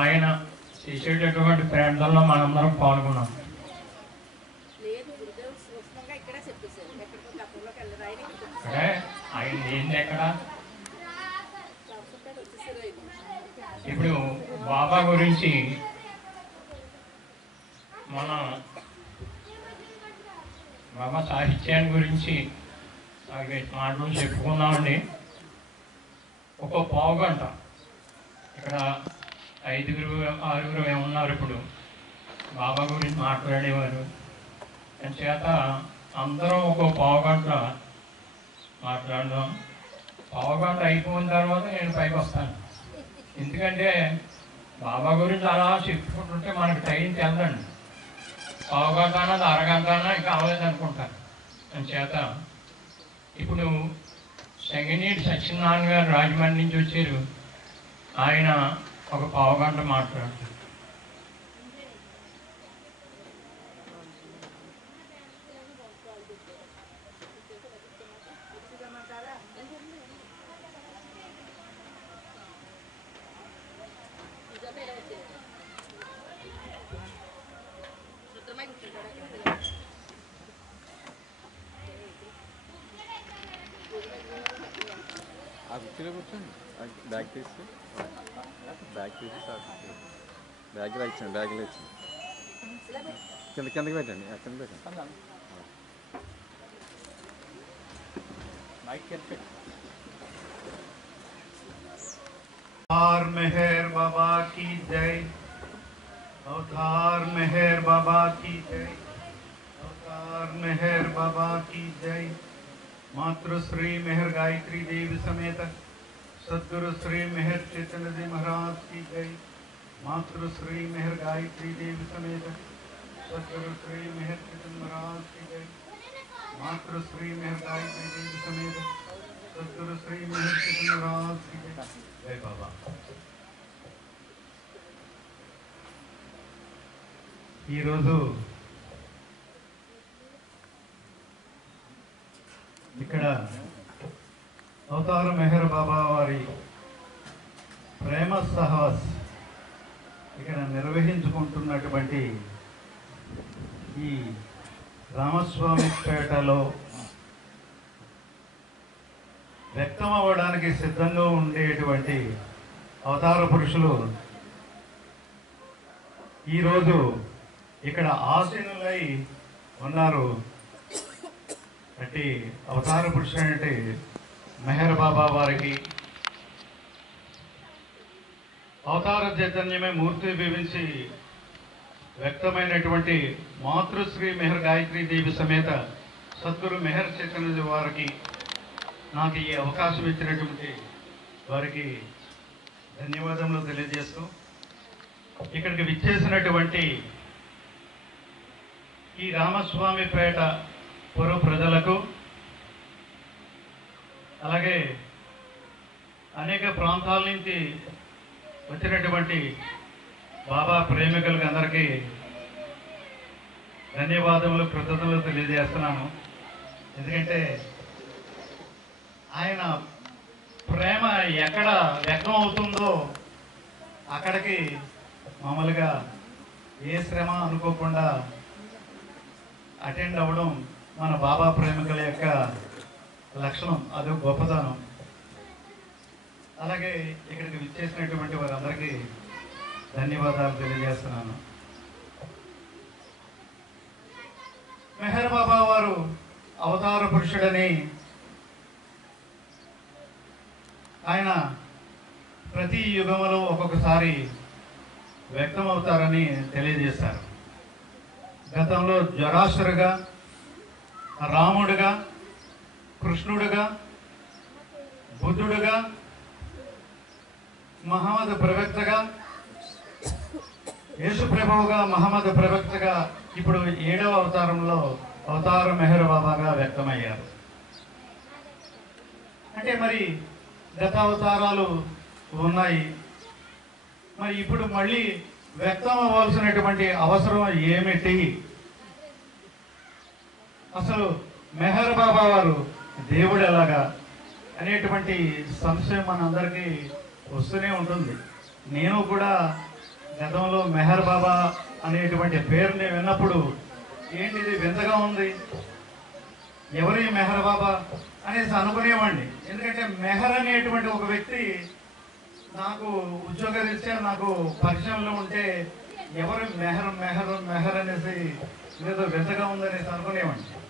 ఆయన చేసేటటువంటి ప్రాంతంలో మనందరం పాల్గొన్నాం. ఇక్కడే ఆయన ఏంది ఎక్కడ ఇప్పుడు బాబా గురించి మన బాబా సాహిత్యాన్ని గురించి మాటలు చెప్పుకున్నామండి. ఒక పావు గంట ఇక్కడ 5-6 ఏమున్నారు ఇప్పుడు బాబా గురించి మాట్లాడేవారు. చేత అందరం ఒక పావు గంట మాట్లాడదాం. పావు గంట అయిపోయిన తర్వాత నేను పైకి వస్తాను. ఎందుకంటే బాబా గురించి అలా చెప్పుకుంటుంటే మనకు టైం తెలదండి. పావు గంట అన్నది అరగంట అన్నా ఇంకా అవ్వలేదు అనుకుంటాను. చేత ఇప్పుడు సంగినీటి సత్యనారాయణ గారు రాజమండ్రి నుంచి వచ్చారు. ఆయన ఒక పావు గంట మాట్లాడతారు. కూర్చోండి. బ్యాగ్ తీసి బ్యాగ్లో ఇచ్చాను. బ్యాగ్లో ఇచ్చాను. కిందకి పెట్టండి. కింద పెట్టండి. अवतार मेहर बाबा की जय। अवतार मेहर बाबा की जय। अवतार मेहर बाबा की जय। मातृश्री मेहर गायत्री देवी समेत सद्गुरु श्री मेहर चैतन्य जी महाराज की जय। मातृश्री मेहर गायत्री देवी समेत सद्गुरु श्री मेहर चैतन्य महाराज की जय। मातृश्री मेहर गायत्री देवी समेत सद्गुरु श्री मेहर चैतन्य महाराज की जय। जय बाबा। ఈ రోజు ఇక్కడ అవతార మెహర్ బాబా వారి ప్రేమ సహవాస్ ఇక్కడ నిర్వహించుకుంటున్నటువంటి ఈ రామస్వామి పేటలో వ్యక్తం అవ్వడానికి సిద్ధంగా ఉండేటువంటి అవతార పురుషులు ఈరోజు ఇక్కడ ఆసీనులై ఉన్నారు. అంటే అవతార పురుషుడు మెహర్ బాబా వారికి అవతార చైతన్యమే మూర్తి భవించి వ్యక్తమైనటువంటి మాతృశ్రీ మెహర్ గాయత్రీ దేవి సమేత సద్గురు మెహర్ చైతన్య వారికి నాకు ఈ అవకాశం ఇచ్చినటువంటి వారికి ధన్యవాదములు తెలియజేస్తూ ఇక్కడికి విచ్చేసినటువంటి ఈ రామస్వామి పేట పుర ప్రజలకు అలాగే అనేక ప్రాంతాల నుంచి వచ్చినటువంటి బాబా ప్రేమికులకు అందరికీ ధన్యవాదములు కృతజ్ఞతలు తెలియజేస్తున్నాను. ఎందుకంటే ఆయన ప్రేమ ఎక్కడ వ్యక్తం అవుతుందో అక్కడికి మామూలుగా ఏ శ్రమ అనుకోకుండా అటెండ్ అవ్వడం మన బాబా ప్రేమికుల యొక్క లక్షణం, అది గొప్పతనం. అలాగే ఇక్కడికి విచ్చేసినటువంటి వారందరికీ ధన్యవాదాలు తెలియజేస్తున్నాను. మెహర్ బాబా వారు అవతార పురుషుడని ఆయన ప్రతి యుగంలో ఒక్కొక్కసారి వ్యక్తమవుతారని తెలియజేశారు. గతంలో జరాసురుగా, రాముడుగా, కృష్ణుడుగా, బుద్ధుడుగా, మహమ్మద్ ప్రవక్తగా, యేసు ప్రభువుగా, మహమ్మద్ ప్రవక్తగా, ఇప్పుడు 7వ అవతారంలో అవతార మెహర్ బాబాగా వ్యక్తమయ్యారు. అంటే మరి గత అవతారాలు ఉన్నాయి, మరి ఇప్పుడు మళ్ళీ వ్యక్తం అవ్వాల్సినటువంటి అవసరం ఏమిటి? అసలు మెహర్ బాబా వారు దేవుడు ఎలాగా అనేటువంటి సంశయం మనందరికీ వస్తూనే ఉంటుంది. నేను కూడా గతంలో మెహర్ బాబా అనేటువంటి పేరుని విన్నప్పుడు ఏంటిది వింతగా ఉంది, ఎవరి మెహర్ బాబా అనేసి అనుకునేవాడిని. ఎందుకంటే మెహర్ అనేటువంటి ఒక వ్యక్తి నాకు ఉద్యోగరీత్యా నాకు పరిచయంలో ఉంటే ఎవరు మెహర్ మెహర్ మెహర్ అనేసి ఏదో వింతగా ఉందనేసి అనుకునేవాడిని.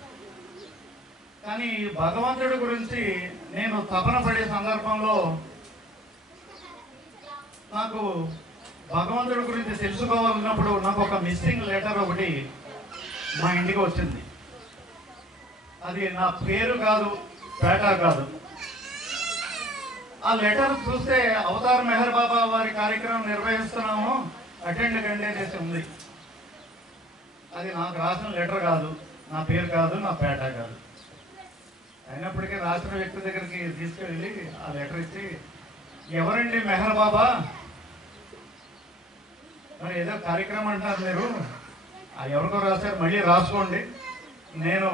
కానీ భగవంతుడి గురించి నేను తపన పడే సందర్భంలో నాకు భగవంతుడి గురించి తెలుసుకోవాలన్నప్పుడు నాకు ఒక మిస్సింగ్ లెటర్ ఒకటి మా ఇంటికి వచ్చింది. అది నా పేరు కాదు, పేటా కాదు. ఆ లెటర్ చూస్తే అవతార్ మెహర్ బాబా వారి కార్యక్రమం నిర్వహిస్తున్నాము, అటెండ్ కండి అనేసి ఉంది. అది నాకు రాసిన లెటర్ కాదు, నా పేరు కాదు, నా పేటా కాదు. అయినప్పటికీ రాసిన వ్యక్తి దగ్గరికి తీసుకెళ్ళి ఆ లెటర్ ఇచ్చి, ఎవరండి మెహర్ బాబా, మరి ఏదో కార్యక్రమం అంటారు మీరు, ఎవరికో రాశారు, మళ్ళీ రాసుకోండి, నేను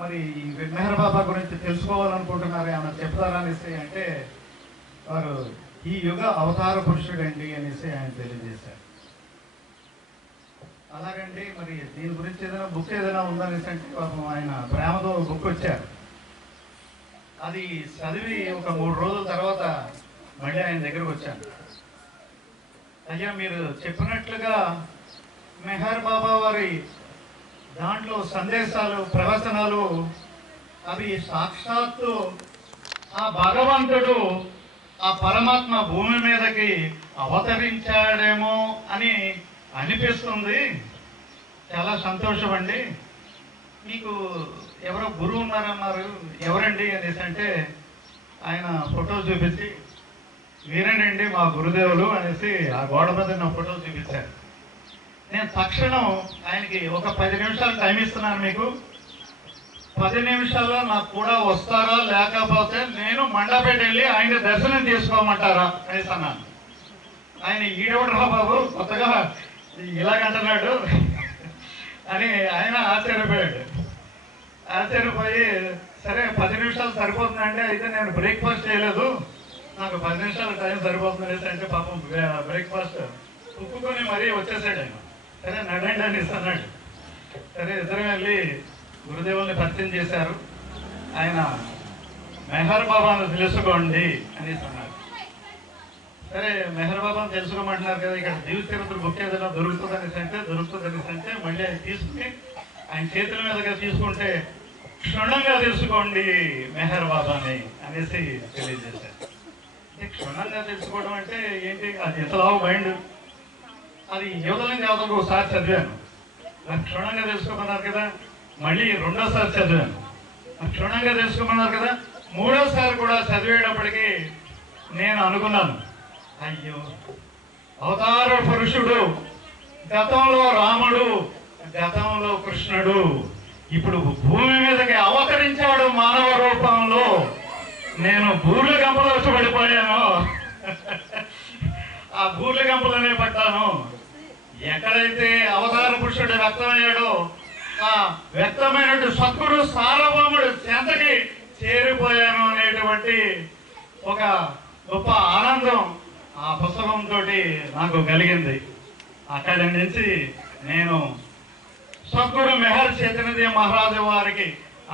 మరి మెహర్ బాబా గురించి తెలుసుకోవాలనుకుంటున్నారు ఏమన్నా చెప్తారా అనేసి అంటే, వారు ఈ యుగ అవతార పురుషుడండి అనేసి ఆయన తెలియజేశారు. అలాగండి, మరి దీని గురించి ఏదైనా బుక్ ఏదైనా ఉందనేసి అంటే పాపం ఆయన ప్రేమతో బుక్ వచ్చారు. అది చదివి ఒక 3 రోజుల తర్వాత మళ్ళీ ఆయన దగ్గరకు వచ్చాను. అయ్యా, మీరు చెప్పినట్లుగా మెహర్ బాబా వారి దాంట్లో సందేశాలు, ప్రవచనాలు అవి సాక్షాత్తు ఆ భగవంతుడు, ఆ పరమాత్మ భూమి మీదకి అవతరించాడేమో అని అనిపిస్తుంది. చాలా సంతోషం అండి. మీకు ఎవరో గురువు ఉన్నారన్నారు, ఎవరండి అనేసి అంటే ఆయన ఫోటో చూపించి, వీరేనండి మా గురుదేవులు అనేసి ఆ గోడ మీద నా ఫోటో చూపించారు. నేను తక్షణం ఆయనకి ఒక 10 నిమిషాలు టైం ఇస్తున్నాను, మీకు 10 నిమిషాల్లో నాకు కూడా వస్తారా, లేకపోతే నేను మండపేట వెళ్ళి ఆయన దర్శనం చేసుకోమంటారా అనేసి అన్నాను. ఆయన ఈడవడరా బాబు కొత్తగా ఇలాగంటున్నాడు అని ఆయన ఆశ్చర్యపోయాడు. ఆశ్చర్యపోయి, సరే 10 నిమిషాలు సరిపోతుందంటే, అయితే నేను బ్రేక్ఫాస్ట్ చేయలేదు, నాకు 10 నిమిషాలు టైం సరిపోతుంది అనేసి అంటే పాపం బ్రేక్ఫాస్ట్ ఉప్పుకొని మరీ వచ్చేసాడు ఆయన. సరే నడండి అనేసి అన్నాడు. సరే ఇద్దరు వెళ్ళి గురుదేవుల్ని పరిచయం చేశారు. ఆయన మెహర్ బాబాను తెలుసుకోండి అనేసి అన్నారు. సరే మెహర్ బాబాను తెలుసుకోమంటున్నారు కదా, ఇక్కడ జీవిత చరిత్ర బుక్ ఏదైనా దొరుకుతుంది అనేసి అంటే మళ్ళీ ఆయన తీసుకుని ఆయన చేతుల మీదుగా తీసుకుంటే, క్షుణ్ణంగా తెలుసుకోండి మెహర్ బాబాని అనేసి తెలియజేశారు. క్షుణ్ణంగా తెలుసుకోవడం అంటే ఏంటి, అది ఎంతలా మైండ్, అది యువతల నుంచి అవతలకు ఒకసారి చదివాను, నాకు క్షుణ్ణంగా తెలుసుకోమన్నారు కదా, మళ్ళీ 2వ సారి చదివాను, నాకు క్షుణ్ణంగా తెలుసుకోమన్నారు కదా, 3వ సారి కూడా చదివేటప్పటికీ నేను అనుకున్నాను, అయ్యో అవతార పురుషుడు, గతంలో రాముడు, గతంలో కృష్ణుడు, ఇప్పుడు భూమి మీదకి అవతరించాడు మానవ రూపంలో, నేను బూర్ల గంపలో వచ్చి పడిపోయాను, ఆ బూర్ల గంపలోనే పడ్డాను. ఎక్కడైతే అవతార పురుషుడు వ్యక్తమయ్యాడో ఆ వ్యక్తమైనట్టు సద్గురు సార్వభౌముడు చెంతకి చేరిపోయాను అనేటువంటి ఒక గొప్ప ఆనందం ఆ పుస్తకంతో నాకు కలిగింది. అక్కడి నుంచి నేను సద్గురు మెహర్ చైతన్య మహారాజు వారికి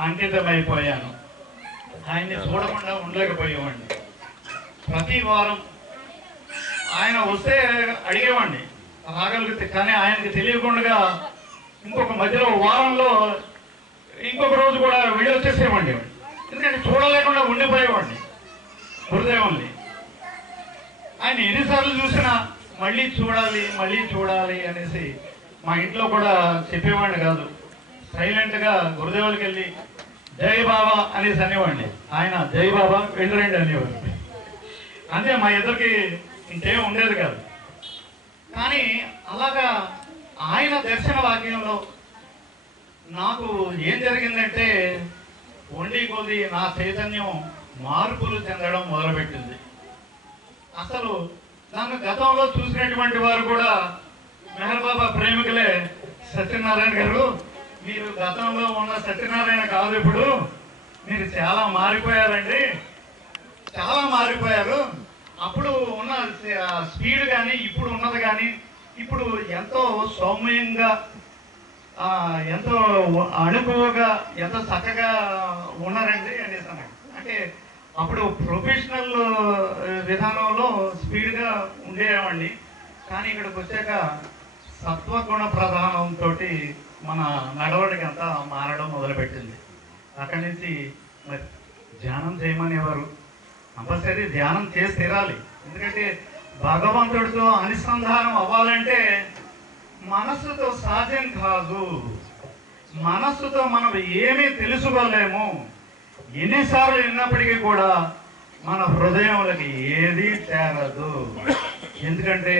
అంకితమైపోయాను. ఆయన్ని చూడకుండా ఉండలేకపోయేవాడిని. ప్రతి వారం ఆయన వస్తే అడిగేవాడిని రాగలిగితే, కానీ ఆయనకి తెలియకుండా ఇంకొక మధ్యలో వారంలో ఇంకొక రోజు కూడా వీడియో చేసేవాడిని. ఎందుకంటే చూడలేకుండా ఉండిపోయేవాడిని గురుదేవుల్ని. ఆయన ఎన్నిసార్లు చూసినా మళ్ళీ చూడాలి అనేసి మా ఇంట్లో కూడా చెప్పేవాడిని కాదు. సైలెంట్గా గురుదేవులకి వెళ్ళి జై బాబా అనేసి అనేవాడిని. ఆయన జై బాబా వెళ్ళరండి అనేవారు. అంతే, మా ఇద్దరికి ఇంకేం ఉండేది కాదు. కానీ అలాగా ఆయన దర్శన వాక్యంలో నాకు ఏం జరిగిందంటే, వండి కొద్ది నా చైతన్యం మార్పులు చెందడం మొదలుపెట్టింది. అసలు నన్ను గతంలో చూసినటువంటి వారు కూడా మెహర్ బాబా ప్రేమికులే, సత్యనారాయణ గారు మీరు గతంలో ఉన్న సత్యనారాయణ కాదు, ఇప్పుడు మీరు చాలా మారిపోయారండి, చాలా మారిపోయారు. అప్పుడు ఉన్న స్పీడ్ కానీ ఇప్పుడు ఉన్నది కానీ ఇప్పుడు ఎంతో సౌమ్యంగా ఎంతో అణుకువగా ఎంతో చక్కగా ఉన్నారండి అనేసి అన్నాడు. అంటే అప్పుడు ప్రొఫెషనల్ విధానంలో స్పీడ్గా ఉండేవాడిని, కానీ ఇక్కడికి వచ్చాక సత్వగుణ ప్రధానంతో మన నడవడికి అంతా మారడం మొదలుపెట్టింది. అక్కడి నుంచి మరి ధ్యానం చేయమనేవారు, కంపల్సరీ ధ్యానం చేసి తీరాలి. ఎందుకంటే భగవంతుడితో అనుసంధానం అవ్వాలంటే మనస్సుతో సాధ్యం కాదు. మనస్సుతో మనం ఏమీ తెలుసుకోలేము. ఎన్నిసార్లు విన్నప్పటికీ కూడా మన హృదయంలోకి ఏదీ చేరదు. ఎందుకంటే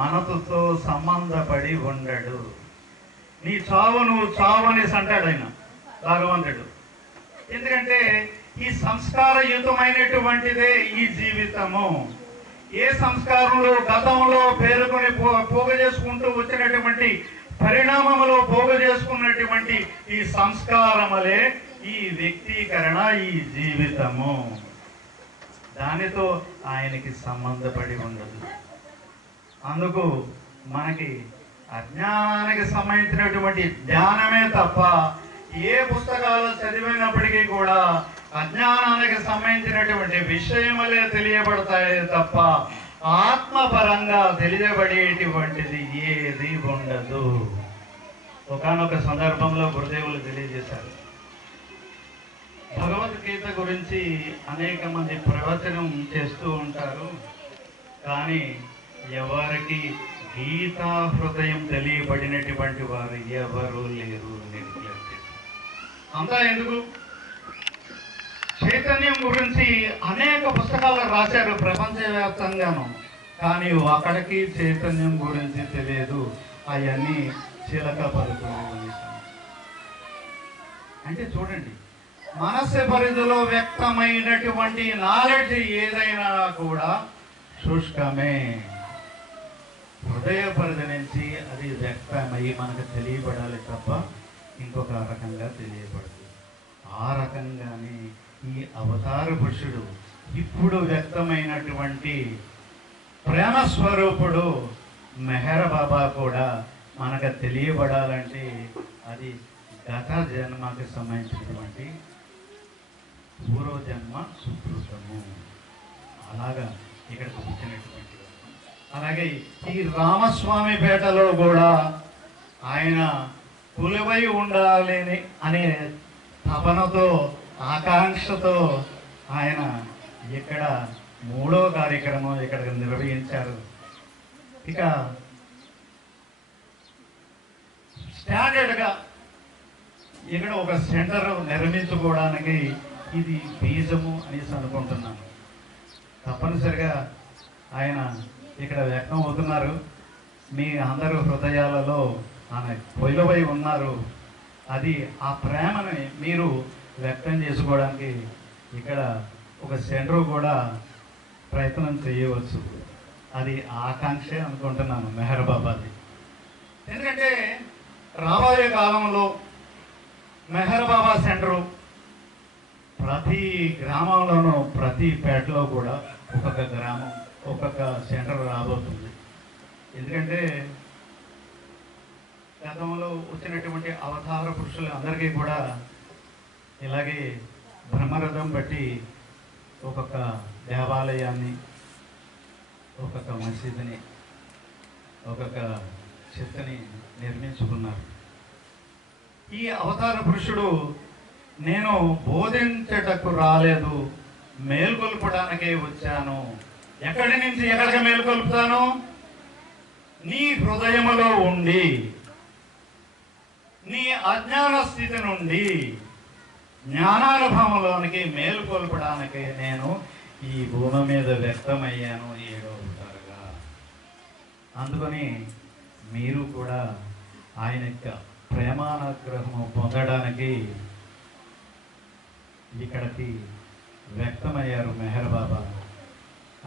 మనసుతో సంబంధపడి ఉండడు. నీ చావు నువ్వు చావు అనేసి అంటాడు ఆయన భగవంతుడు. ఎందుకంటే ఈ సంస్కారయుతమైనటువంటిదే ఈ జీవితము. ఏ సంస్కారంలో గతంలో పేరుకొని పోగ చేసుకుంటూ వచ్చినటువంటి పరిణామములో పోగ చేసుకున్నటువంటి ఈ సంస్కారములే ఈ వ్యక్తీకరణ, ఈ జీవితము. దానితో ఆయనకి సంబంధపడి ఉండదు. అందుకు మనకి అజ్ఞానానికి సంబంధించినటువంటి జ్ఞానమే తప్ప ఏ పుస్తకాలు చదివినప్పటికీ కూడా అజ్ఞానానికి సంబంధించినటువంటి విషయములే తెలియబడతాయి తప్ప ఆత్మపరంగా తెలియబడేటువంటిది ఏది ఉండదు. ఒకానొక సందర్భంలో గురుదేవులు తెలియజేశారు, భగవద్గీత గురించి అనేక మంది ప్రవచనం చేస్తూ ఉంటారు, కానీ ఎవరికి గీతా హృదయం తెలియబడినటువంటి వారు ఎవరు లేరు. అంతా ఎందుకు? చైతన్యం గురించి అనేక పుస్తకాలు రాశారు ప్రపంచవ్యాప్తంగాను, కానీ అక్కడికి చైతన్యం గురించి తెలియదు. అవన్నీ చిలక పలుకులు. అంటే చూడండి, మనస్సు పరిధిలో వ్యక్తమైనటువంటి నాలెడ్జ్ ఏదైనా కూడా శుష్కమే. హృదయ పరిధి నుంచి అది వ్యక్తమై మనకు తెలియబడాలి తప్ప ఇంకొక రకంగా తెలియబడదు. ఆ రకంగానే ఈ అవతార పురుషుడు ఇప్పుడు వ్యక్తమైనటువంటి ప్రేమ స్వరూపుడు మెహర్ బాబా కూడా మనకు తెలియబడాలంటే అది గత జన్మకి సంబంధించినటువంటి పూర్వజన్మ సుకృతము. అలాగా ఇక్కడికి వచ్చినటువంటి, అలాగే ఈ రామస్వామి పేటలో కూడా ఆయన కొలువై ఉండాలని అనే తపనతో ఆకాంక్షతో ఆయన ఇక్కడ 3వ కార్యక్రమం ఇక్కడ నిర్వహించారు. ఇక స్టాండర్డ్గా ఇక్కడ ఒక సెంటర్ నిర్మించుకోవడానికి ఇది బీజము అనేసి అనుకుంటున్నాను. తప్పనిసరిగా ఆయన ఇక్కడ వ్యక్తం అవుతున్నారు. మీ అందరూ హృదయాలలో ఆయన కొలువై ఉన్నారు. అది ఆ ప్రేమని మీరు వ్యక్తం చేసుకోవడానికి ఇక్కడ ఒక సెంటర్ కూడా ప్రయత్నం చేయవచ్చు. అది ఆకాంక్షే అనుకుంటున్నాను మెహర్ బాబాది. ఎందుకంటే రాబోయే కాలంలో మెహర్ బాబా సెంటరు ప్రతి గ్రామంలోనూ ప్రతి పేటలో కూడా ఒక్కొక్క గ్రామం ఒక్కొక్క సెంటర్ రాబోతుంది. ఎందుకంటే గతంలో వచ్చినటువంటి అవతార పురుషులు అందరికీ కూడా ఇలాగే బ్రహ్మరథం బట్టి ఒక్కొక్క దేవాలయాన్ని, ఒక్కొక్క మసీదుని, ఒక్కొక్క చెత్తని నిర్మించుకున్నారు. ఈ అవతార పురుషుడు నేను బోధించటకు రాలేదు, మేల్కొల్పడానికే వచ్చాను. ఎక్కడి నుంచి ఎక్కడికి మేల్కొల్పుతాను? నీ హృదయములో ఉండి, నీ అజ్ఞాన స్థితి నుండి జ్ఞానానుభవంలోనికి మేలుకొల్పడానికి నేను ఈ భూమి మీద వ్యక్తమయ్యాను 7వ అవతారంగా. అందుకని మీరు కూడా ఆయన యొక్క ప్రేమానుగ్రహము పొందడానికి ఇక్కడికి వ్యక్తమయ్యారు మెహర్ బాబా.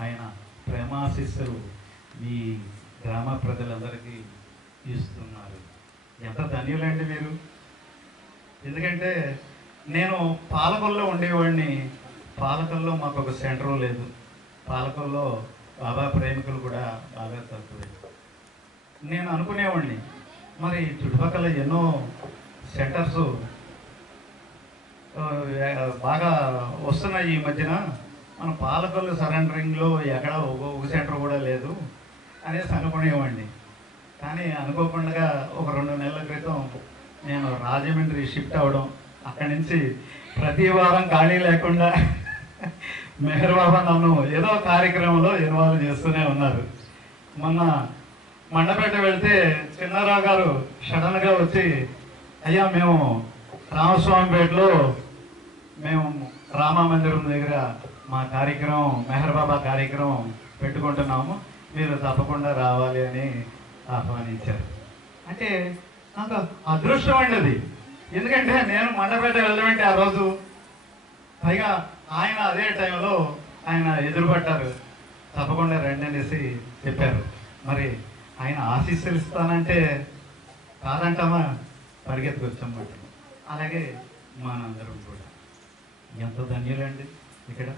ఆయన ప్రేమాశిస్సులు మీ గ్రామ ప్రజలందరికీ ఇస్తున్నారు. ఎంత ధన్యులండి మీరు. ఎందుకంటే నేను పాలకొల్లో ఉండేవాడిని. పాలకొల్లో మాకు ఒక సెంటర్ లేదు. పాలకొల్లో బాబా ప్రేమికులు కూడా బాగా తక్కువే. నేను అనుకునేవాడిని మరి చుట్టుపక్కల ఎన్నో సెంటర్స్ బాగా వస్తున్నాయి ఈ మధ్యన, మన పాలకొల్లు సరెండరింగ్లో ఎక్కడ ఒక సెంటర్ కూడా లేదు అనేసి అనుకునేవాడిని. కానీ అనుకోకుండా ఒక 2 నెలల క్రితం నేను రాజమండ్రి షిఫ్ట్ అవ్వడం, అక్కడి నుంచి ప్రతి వారం ఖాళీ లేకుండా మెహర్ బాబా నన్ను ఏదో కార్యక్రమంలో ఇన్వాల్వ్ చేస్తూనే ఉన్నారు. మొన్న మండపేట వెళ్తే చిన్నారావు గారు సడన్గా వచ్చి, అయ్యా మేము రామస్వామిపేటలో మేము రామ మందిరం దగ్గర మా కార్యక్రమం మెహర్ బాబా కార్యక్రమం పెట్టుకుంటున్నాము, మీరు తప్పకుండా రావాలి అని ఆహ్వానించారు. అంటే నాకు అదృష్టం అండి అది. ఎందుకంటే నేను మండపేట వెళ్ళమంటే ఆ రోజు, పైగా ఆయన అదే టైంలో ఆయన ఎదురుపడ్డారు, తప్పకుండా రండి అనేసి చెప్పారు. మరి ఆయన ఆశీస్సులు ఇస్తానంటే కాదంటామా, పరిగెత్తుకొచ్చామాట. అలాగే మనందరం కూడా ఎంత ధన్యులండి. ఇక్కడ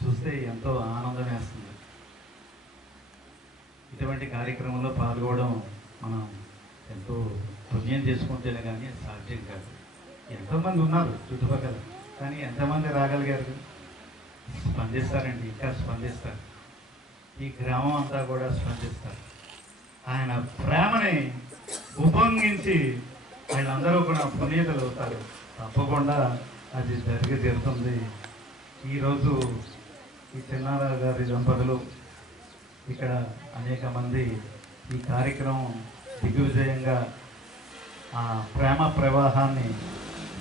చూస్తే ఎంతో ఆనందం వేస్తుంది. ఇటువంటి కార్యక్రమంలో పాల్గొనడం మనం ఎంతో పుణ్యం చేసుకుంటేనే కానీ సాధ్యం కాదు. ఎంతోమంది ఉన్నారు చుట్టుపక్కల, కానీ ఎంతమంది రాగలిగారు? స్పందిస్తారండి, ఇంకా స్పందిస్తారు. ఈ గ్రామం అంతా కూడా స్పందిస్తారు. ఆయన ప్రేమని ఉపంగించి వీళ్ళందరూ కూడా పునీతులు అవుతారు. తప్పకుండా అది జరిగి తీరుతుంది. ఈరోజు ఈ చిన్నారావు గారి దంపతులు, ఇక్కడ అనేక మంది ఈ కార్యక్రమం దిగ్విజయంగా ఆ ప్రేమ ప్రవాహాన్ని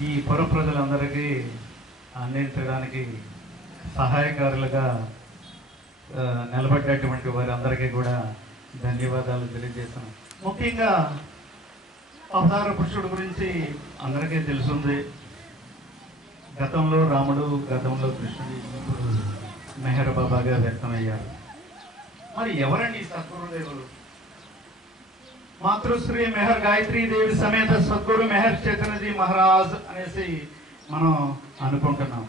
ఈ పుర ప్రజలందరికీ అందించడానికి సహాయకారులుగా నిలబడ్డటువంటి వారందరికీ కూడా ధన్యవాదాలు తెలియజేస్తాను. ముఖ్యంగా అవతార పురుషుడు గురించి అందరికీ తెలుసుంది. గతంలో రాముడు, గతంలో కృష్ణుడు, ఇప్పుడు మెహర్ బాబాగా వ్యక్తమయ్యారు. మరి ఎవరండి సద్గురుదేవులు? మాతృశ్రీ మెహర్ గాయత్రీ దేవి సమేత సద్గురు మెహర్ చైతన్యజీ మహారాజ్ అనేసి మనం అనుకుంటున్నాం.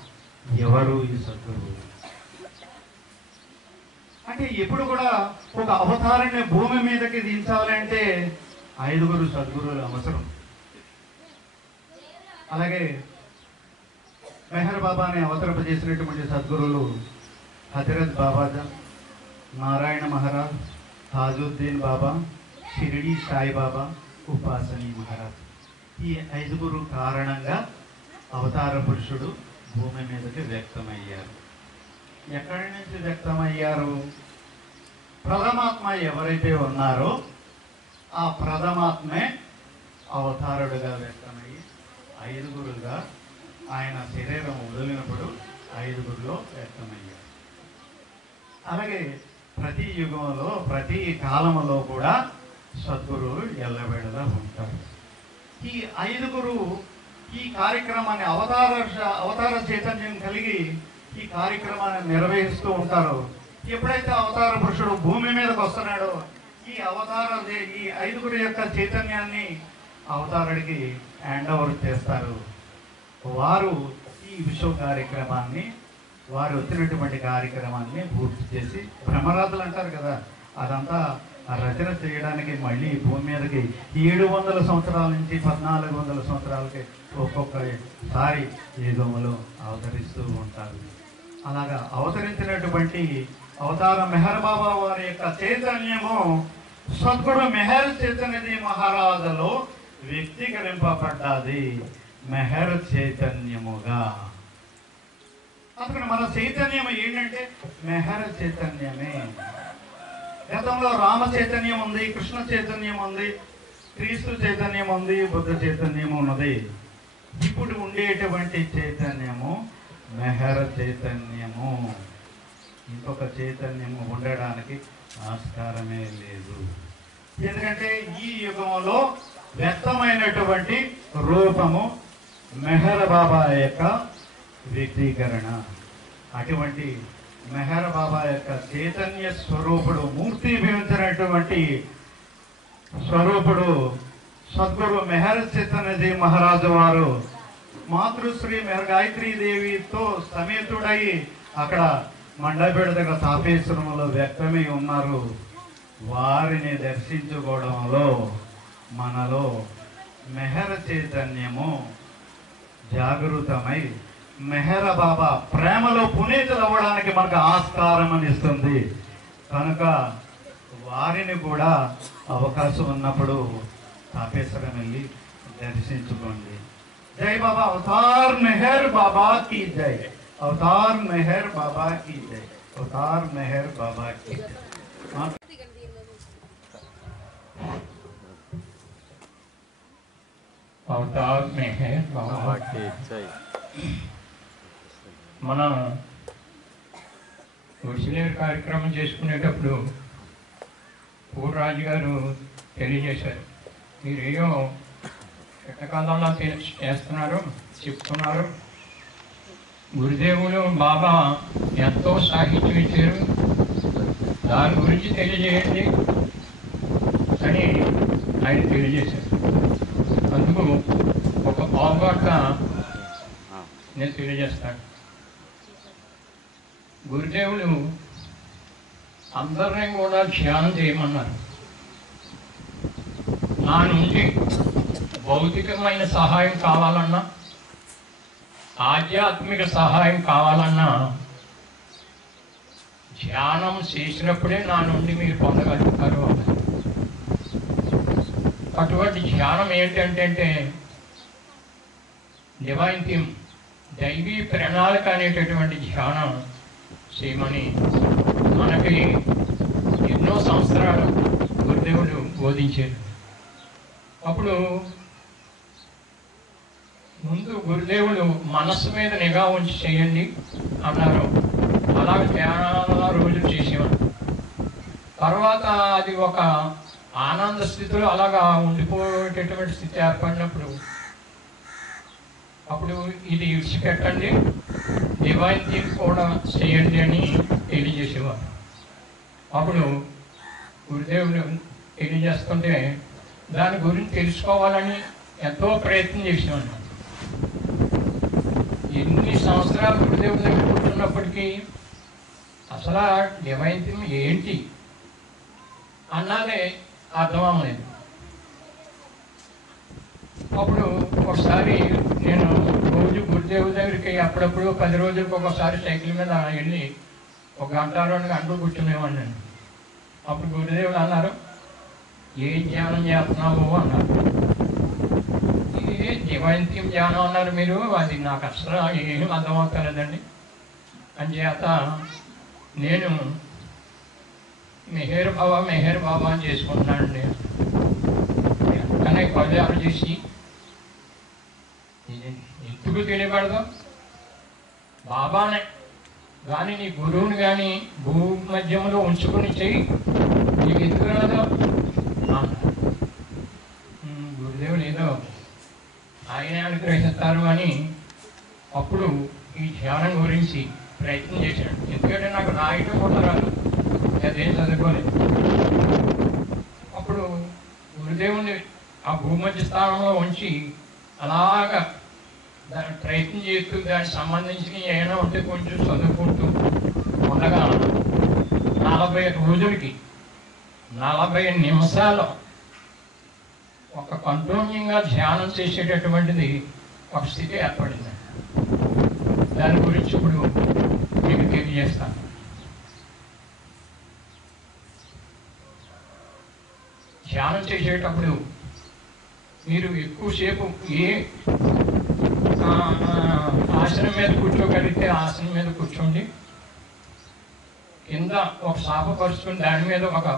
ఎవరు ఈ సద్గురువు? అంటే ఎప్పుడు కూడా ఒక అవతారాన్ని భూమి మీదకి దించాలంటే 5 సద్గురువులు అవసరం. అలాగే మెహర్ బాబాని అవతరింపజేసినటువంటి సద్గురువులు హజరత్ బాబాజా, నారాయణ మహారాజ్, తాజుద్దీన్ బాబా, షిరిడి సాయిబాబా, ఉపాసనీ మహారాజ్. ఈ 5 కారణంగా అవతార పురుషుడు భూమి మీదకి వ్యక్తమయ్యారు. ఎక్కడి నుంచి వ్యక్తమయ్యారు? ప్రథమాత్మ ఎవరైతే ఉన్నారో ఆ ప్రథమాత్మే అవతారుడుగా వ్యక్తమయ్యి 5 ఆయన శరీరం వదిలినప్పుడు 5 వ్యక్తమయ్యారు. అలాగే ప్రతి యుగంలో, ప్రతి కాలంలో కూడా సద్గురువు ఎల్లవేళలా ఉంటారు. ఈ 5 ఈ కార్యక్రమాన్ని అవతార చైతన్యం కలిగి ఈ కార్యక్రమాన్ని నిర్వహిస్తూ ఉంటారు. ఎప్పుడైతే అవతార పురుషుడు భూమి మీదకి వస్తున్నాడో ఈ 5 యొక్క చైతన్యాన్ని అవతారుడికి హ్యాండ్ ఓవర్ చేస్తారు. వారు ఈ విశ్వ కార్యక్రమాన్ని, వారు వచ్చినటువంటి కార్యక్రమాన్ని పూర్తి చేసి, బ్రహ్మరాధులు అంటారు కదా, అదంతా రచన చేయడానికి మళ్ళీ భూమి మీదకి 700 సంవత్సరాల నుంచి 1400 సంవత్సరాలకి ఒక్కొక్కసారి యుగములో అవతరిస్తూ ఉంటారు. అలాగా అవతరించినటువంటి అవతార మెహర్ బాబా వారి యొక్క చైతన్యము సద్గురు మెహర్ చైతన్యజీ మహారాజులో వ్యక్తీకరింపబడ్డది మెహర్ చైతన్యముగా. అందుకని మన చైతన్యం ఏంటంటే మెహర్ చైతన్యమే. గతంలో రామ చైతన్యం ఉంది, కృష్ణ చైతన్యం ఉంది, క్రీస్తు చైతన్యం ఉంది, బుద్ధ చైతన్యం ఉన్నది. ఇప్పుడు ఉండేటువంటి చైతన్యము మెహర్ చైతన్యము. ఇంకొక చైతన్యము ఉండడానికి ఆస్కారమే లేదు. ఎందుకంటే ఈ యుగంలో వ్యక్తమైనటువంటి రూపము మెహర్ బాబా యొక్క వ్యక్తీకరణ. అటువంటి మెహర్ బాబా యొక్క చైతన్య స్వరూపుడు, మూర్తిభవించినటువంటి స్వరూపుడు సద్గురు మెహర్ చైతన్యజీ మహారాజు వారు మాతృశ్రీ మెహర్ గాయత్రీ దేవితో సమేతుడై అక్కడ మండపేట దగ్గర తాపేశ్వరంలో వ్యక్తమై ఉన్నారు. వారిని దర్శించుకోవడంలో మనలో మెహర చైతన్యము జాగృతమై మెహర బాబా ప్రేమలో పునీతులు అవ్వడానికి మనకు ఆస్కారం అని ఇస్తుంది. కనుక వారిని కూడా అవకాశం ఉన్నప్పుడు తాపేశ్వరం వెళ్ళి దర్శించుకోండి. జై బాబా అవతార్ మెహర్ బాబా की जय, అవతార్ మెహర్ బాబా की जय, అవతార్ మెహర్ బాబా की जय. అవతార్ మెహర్ బాబా. బాబాకి జై. మన ఉసిలేరు కార్యక్రమం చేసుకునేటప్పుడు పూర్రాజు గారు తెలియజేశారు, మీరేయో ఎట్టకాలంలో చేస్తున్నారు చెప్తున్నారు. గురుదేవులు బాబా ఎంతో సాహిత్యం ఇచ్చారు, దాని గురించి తెలియజేయండి అని ఆయన తెలియజేశారు. అందుకు ఒక పావుగంట నేను తెలియజేస్తాను. గురుదేవులు అందరినీ కూడా ధ్యానం చేయమన్నారు. నా నుండి భౌతికమైన సహాయం కావాలన్నా, ఆధ్యాత్మిక సహాయం కావాలన్నా ధ్యానం చేసినప్పుడే నా నుండి మీరు పొందగలుగుతారు. అటువంటి ధ్యానం ఏంటంటే డివైన్ థీమ్, దైవీ ప్రణాళిక అనేటటువంటి ధ్యానం చేయమని మనకి ఎన్నో సంవత్సరాలు గురుదేవుడు బోధించారు. అప్పుడు ముందు గురుదేవులు మనస్సు మీద నిఘా ఉంచి చేయండి అన్నారు. అలాగే చాలా రోజులు చేసేవారు. తర్వాత అది ఒక ఆనంద స్థితిలో అలాగా ఉండిపోయేటటువంటి స్థితి ఏర్పడినప్పుడు అప్పుడు ఇది విడిచిపెట్టండి, డివైన్ థీమ్ కూడా చేయండి అని తెలియజేసేవారు. అప్పుడు గురుదేవులు తెలియజేస్తుంటే దాని గురించి తెలుసుకోవాలని ఎంతో ప్రయత్నం చేసేవాడు. ఎన్ని సంవత్సరాలు గురుదేవుల దగ్గర కూర్చున్నప్పటికీ అసలు డివైన్ థీమ్ ఏంటి అన్నదే అర్థం అవ్వలేదు. అప్పుడు ఒకసారి నేను రోజు గురుదేవుల దగ్గరికి అప్పుడప్పుడు 10 రోజులకు ఒకసారి సైకిల్ మీద వెళ్ళి 1 గంట 2 గంటలు కూర్చునేవాడిని. అప్పుడు గురుదేవులు అన్నారు, ఏం ధ్యానం చేస్తున్నావు అన్నారు. ఇది డివైన్ థీమ్ ధ్యానం అన్నారు మీరు, అది నాకు అసలు ఏం అర్థమవుతలేదండి. అంచేత నేను మెహర్ బాబా అని చేసుకుంటున్నానండి. వెంటనే పదాలు చేసి ఎందుకు తెలియబడదు బాబానే కానీ నీ గురువుని కానీ భూమధ్యంలో ఉంచుకుని చెయ్యి, నీకు ఎందుకు రాదు. గురుదేవులు ఏదో ఆయన అనుగ్రహిస్తారు అని అప్పుడు ఈ ధ్యానం గురించి ప్రయత్నం చేశాడు. ఎందుకంటే నాకు రాయటం కూడా రాదు, అదేం చదువుకోలేదు. అప్పుడు గురుదేవుని ఆ భూమధ్య స్థానంలో ఉంచి అలాగా దాన్ని ప్రయత్నం చేస్తూ దానికి సంబంధించిన ఏమైనా ఉంటే కొంచెం చదువుకుంటూ ఉండగా 40 రోజులకి 40 నిమిషాలు ఒక కంట్రోలింగ్గా ధ్యానం చేసేటటువంటిది ఒక స్థితి ఏర్పడింది. దాని గురించి ఇప్పుడు మీకు తెలియజేస్తాను. ధ్యానం చేసేటప్పుడు మీరు ఎక్కువసేపు ఏ ఆసనం మీద కూర్చోగలిగితే ఆసనం మీద కూర్చోండి. కింద ఒక సాప పరుచుకుని దాని మీద ఒక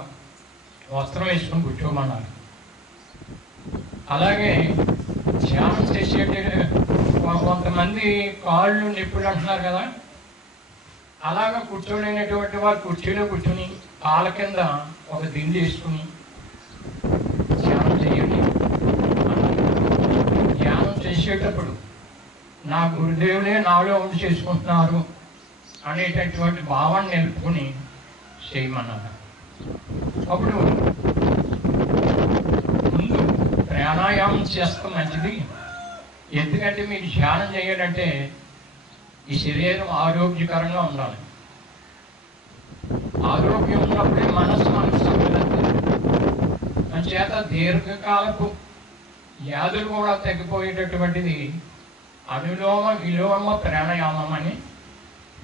వస్త్రం వేసుకొని కూర్చోమన్నారు. అలాగే ధ్యానం చేసేట కొంతమంది కాళ్ళు నొప్పులు అంటున్నారు కదా, అలాగా కూర్చోలేనటువంటి వారు కుర్చీలో కూర్చొని కాళ్ళ కింద ఒక దిండు వేసుకుని ధ్యానం చేయండి. ధ్యానం చేసేటప్పుడు నా గురుదేవులే నాలో ఉండి చేసుకుంటున్నారు అనేటటువంటి భావాన్ని నిలుపుకొని చేయమన్నారు. అప్పుడు ముందు ప్రాణాయామం చేస్తే మంచిది. ఎందుకంటే మీరు ధ్యానం చేయాలంటే ఈ శరీరం ఆరోగ్యకరంగా ఉండాలి. ఆరోగ్యం ఉన్నప్పుడే మనస్సు మనకు సంపదంతుంది. అంచేత దీర్ఘకాలపు వ్యాధులు కూడా తగ్గిపోయేటటువంటిది అనులోమ విలోమ ప్రాణాయామం అని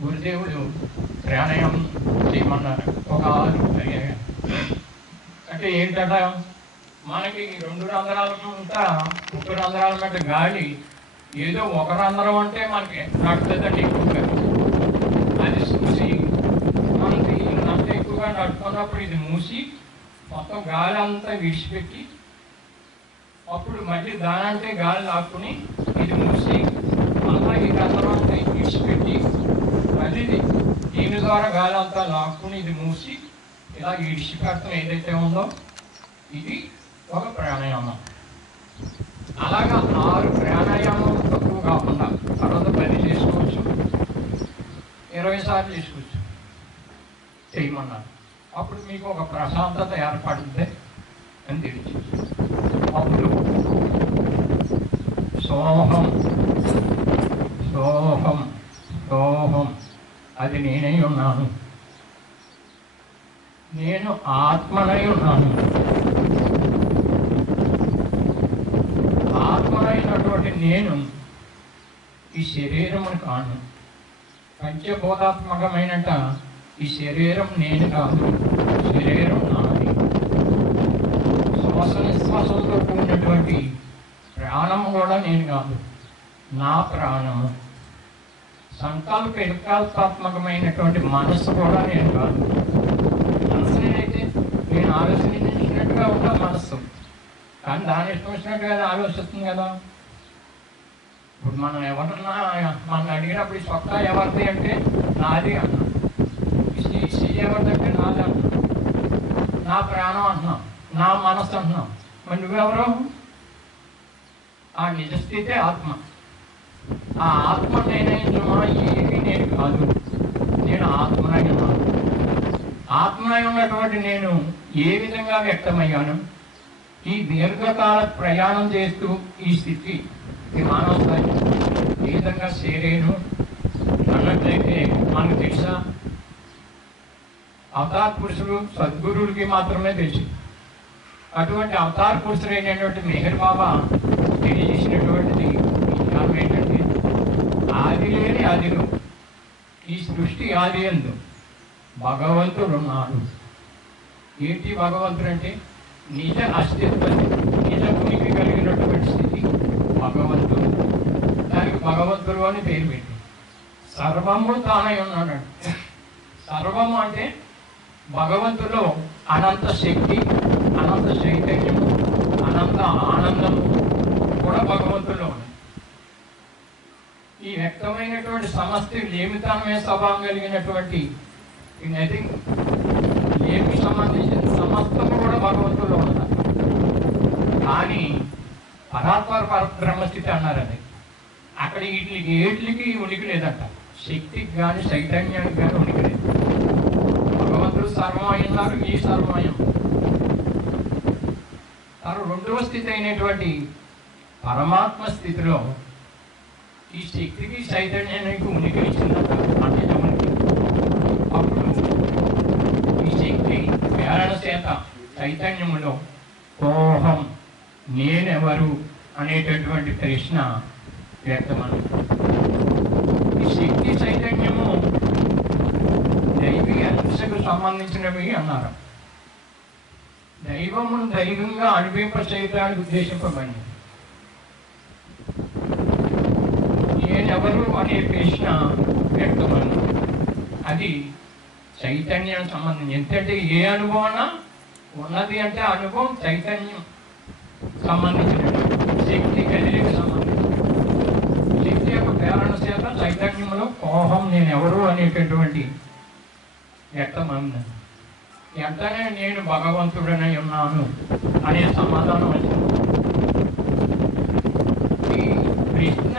గురుదేవుడు ప్రాణాయామం చేయమన్నారు. ఒక 6 పర్యాయాలు. అంటే ఏంటంట, మనకి 2 రంధ్రాలకు ఉంటా 3 రంధ్రాల మధ్య గాలి ఏదో ఒక రంధ్రం అంటే మనకి నడుతుందండి ఎక్కువగా. అది చూసి మనకి అంత ఎక్కువగా నడుపుకున్నప్పుడు ఇది మూసి మొత్తం గాలి అంతా విడిచిపెట్టి అప్పుడు మళ్ళీ దానంటే గాలి లాక్కుని ఇది మూసి మళ్ళీ ఈ రంధ్రం అంతా విడిచిపెట్టి మళ్ళీ దీని ద్వారా గాలి అంతా లాక్కుని ఇది మూసి ఇలా విడిచిపెడతాం ఏదైతే ఉందో ఇది ఒక ప్రాణాయామం. అలాగా 6 ప్రాణాయామం తక్కువ కాకుండా తర్వాత 10 చేసుకోవచ్చు, 20 సార్లు చేసుకోవచ్చు చేయమన్నారు. అప్పుడు మీకు ఒక ప్రశాంతత ఏర్పడుతుంది అని తెలిసి అప్పుడు సోహం సోహం సోహం అది నేనై ఉన్నాను, నేను ఆత్మనై ఉన్నాను. ఆత్మనైనటువంటి నేను ఈ శరీరమును కాను. పంచభూతాత్మకమైనట ఈ శరీరం నేను కాదు, శరీరం నాది. శ్వాస నిశ్వాసంతో కూడినటువంటి ప్రాణము కూడా నేను కాదు, నా ప్రాణము. సంకల్ప వికల్పాత్మకమైనటువంటి మనస్సు కూడా నేను కాదు. మనసు నేనైతే నేను ఆలోచించినట్టుగా ఉంటా మనస్సు, కానీ దాని ఇష్టం వచ్చినట్టుగా ఆలోచిస్తుంది కదా. ఇప్పుడు మనం ఎవరన్నా మనం అడిగినప్పుడు ఈ చొక్కా ఎవరిది అంటే నాది అన్నాం, ఈ ఎవరిదంటే నాది అంటున్నాం, నా ప్రాణం అంటున్నాం, నా మనస్సు అంటున్నాం. మరి నువ్వెవరు? ఆ నిజస్థితే ఆత్మ. ఆ ఆత్మ నేనైనా ఏమీ నేను కాదు, నేను ఆత్మనై ఉన్నాను. ఆత్మనై ఉన్నటువంటి నేను ఏ విధంగా వ్యక్తమయ్యాను? ఈ దీర్ఘకాల ప్రయాణం చేస్తూ ఈ స్థితి విమానాశ్రయం ఏ విధంగా చేరేను అన్నట్లయితే మనకు తెలుసా? అవతార్ పురుషులు సద్గురువులకి మాత్రమే తెలుసు. అటువంటి అవతార్ పురుషులైనటువంటి మెహర్ బాబా తెలియజేసినటువంటిది విజ్ఞానం ఏంటంటే, ఆది లేని ఆదిలో ఈ సృష్టి ఆది యందు భగవంతుడు ఉన్నాడు. ఏంటి భగవంతుడు అంటే? నిజ అస్తిత్వం, నిజ ఉనికి కలిగినటువంటి స్థితి భగవంతుడు. దానికి భగవంతుడు అని పేరు పెట్టి సర్వము తానై ఉన్నాడు. సర్వము అంటే భగవంతులో అనంత శక్తి, అనంత చైతన్యము, అనంత ఆనందము కూడా భగవంతుల్లో ఉంది. ఈ వ్యక్తమైనటువంటి సమస్త లేమితనమే స్వభావం కలిగినటువంటి ఈ నథింగ్ ఏమి సంబంధించిన సమస్తము కూడా భగవంతుల్లో ఉన్నది. కానీ పరాత్పర పరబ్రహ్మస్థితి అన్నారు. అది అక్కడ వీటికి ఉనికి లేదంట. శక్తికి కానీ చైతన్యానికి కానీ ఉనికి లేదు. భగవంతుడు సర్వమయ్యున్నారు, ఈ సర్వమయం. తను 2వ స్థితి అయినటువంటి పరమాత్మ స్థితిలో ఈ శక్తికి చైతన్యానికి ఉనికి ఇచ్చిందంట. అంటే ఉనికి అప్పుడు ఈ శక్తి ప్రేరణ చేత చైతన్యములో కోహం నేనెవరు అనేటటువంటి ప్రశ్న వ్యక్తమను. ఈ శక్తి చైతన్యము దైవీ అంశకు సంబంధించినవి అన్నారు. దైవమును దైవంగా అనుభవింప చేయడానికి ఉద్దేశింపబడింది. నేనెవరు అనే ప్రశ్న వ్యక్తమను. అది చైతన్యం సంబంధించి. ఎందుకంటే ఏ అనుభవం ఉన్నది అంటే అనుభవం చైతన్యం సంబంధించినది, శక్తి కదిలికి సంబంధించి. శక్తి యొక్క ప్రేరణ చేత చైతన్యంలో కోహం నేనెవరు అనేటటువంటి వ్యక్తమైంది. ఎంతనే నేను భగవంతుడనై ఉన్నాను అనే సమాధానం వచ్చింది. ఈ ప్రశ్న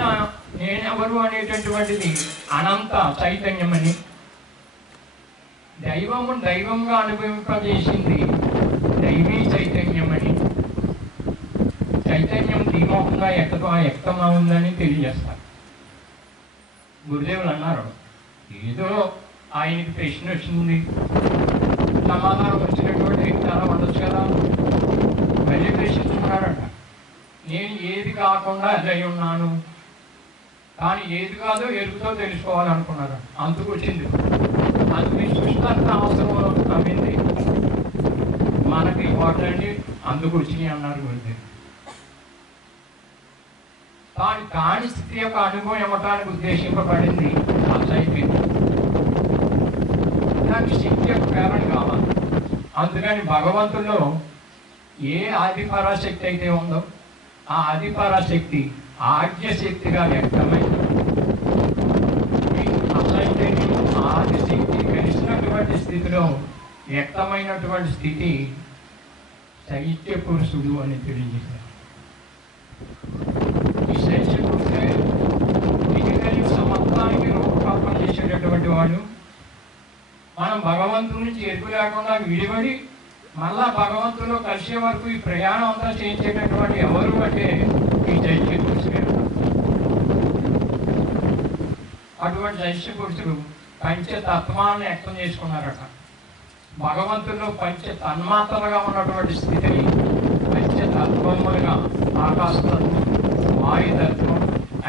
నేనెవరు అనేటటువంటిది అనంత చైతన్యమని, దైవము దైవంగా అనుభవింపజేసింది దైవీ చైతన్యమని, చైతన్యం ధీమోహంగా వ్యక్తమవుందని తెలియజేస్తారు. గురుదేవులు అన్నారు, ఏదో ఆయనకి ప్రశ్న వచ్చింది, సమాధానం వచ్చినటువంటి వ్యక్తి అలా ఉండొచ్చు కదా. మళ్ళీ ప్రశ్నిస్తున్నాడట, నేను ఏది కాకుండా అదై ఉన్నాను, కానీ ఏది కాదో ఎరుగుతో తెలుసుకోవాలనుకున్నారు. అందుకు వచ్చింది, అందుకు సృష్టి అంత అవసరం నమ్మింది మనకి వాటండి, అందుకు వచ్చినాయి అన్నారు గురించి. కాని స్థితి యొక్క అనుభవం ఇవ్వటానికి ఉద్దేశింపబడింది అయిపోయింది. దానికి శక్తి యొక్క ప్రేరణ కావాలి. అందుకని భగవంతుల్లో ఏ ఆది పరాశక్తి అయితే ఉందో ఆ ఆది పరాశక్తి ఆద్యశక్తిగా వ్యక్తమై అసలైతే ఆదిశక్తి కలిసినటువంటి స్థితిలో వ్యక్తమైనటువంటి స్థితి శైత్య పురుషుడు అని తెలియజేశారు. ఈ శైత్య పురుషుడే మిగిలిన సమత్వానికి రూపకల్పన చేసేటటువంటి వాడు. మనం భగవంతుడి నుంచి ఎరుగు లేకుండా విడిపడి మళ్ళా భగవంతులో కలిసే వరకు ఈ ప్రయాణం అంతా చేయించేటటువంటి ఎవరు అంటే ఈ శైత్య పురుషుడే. అటువంటి శైత్య పురుషుడు పంచతత్వాన్ని వ్యక్తం చేసుకున్నారట. భగవంతుల్లో పంచ తన్మాత్రలుగా ఉన్నటువంటి స్థితిని పంచతత్వములుగా ఆకాశతత్వం, వాయుతత్వం,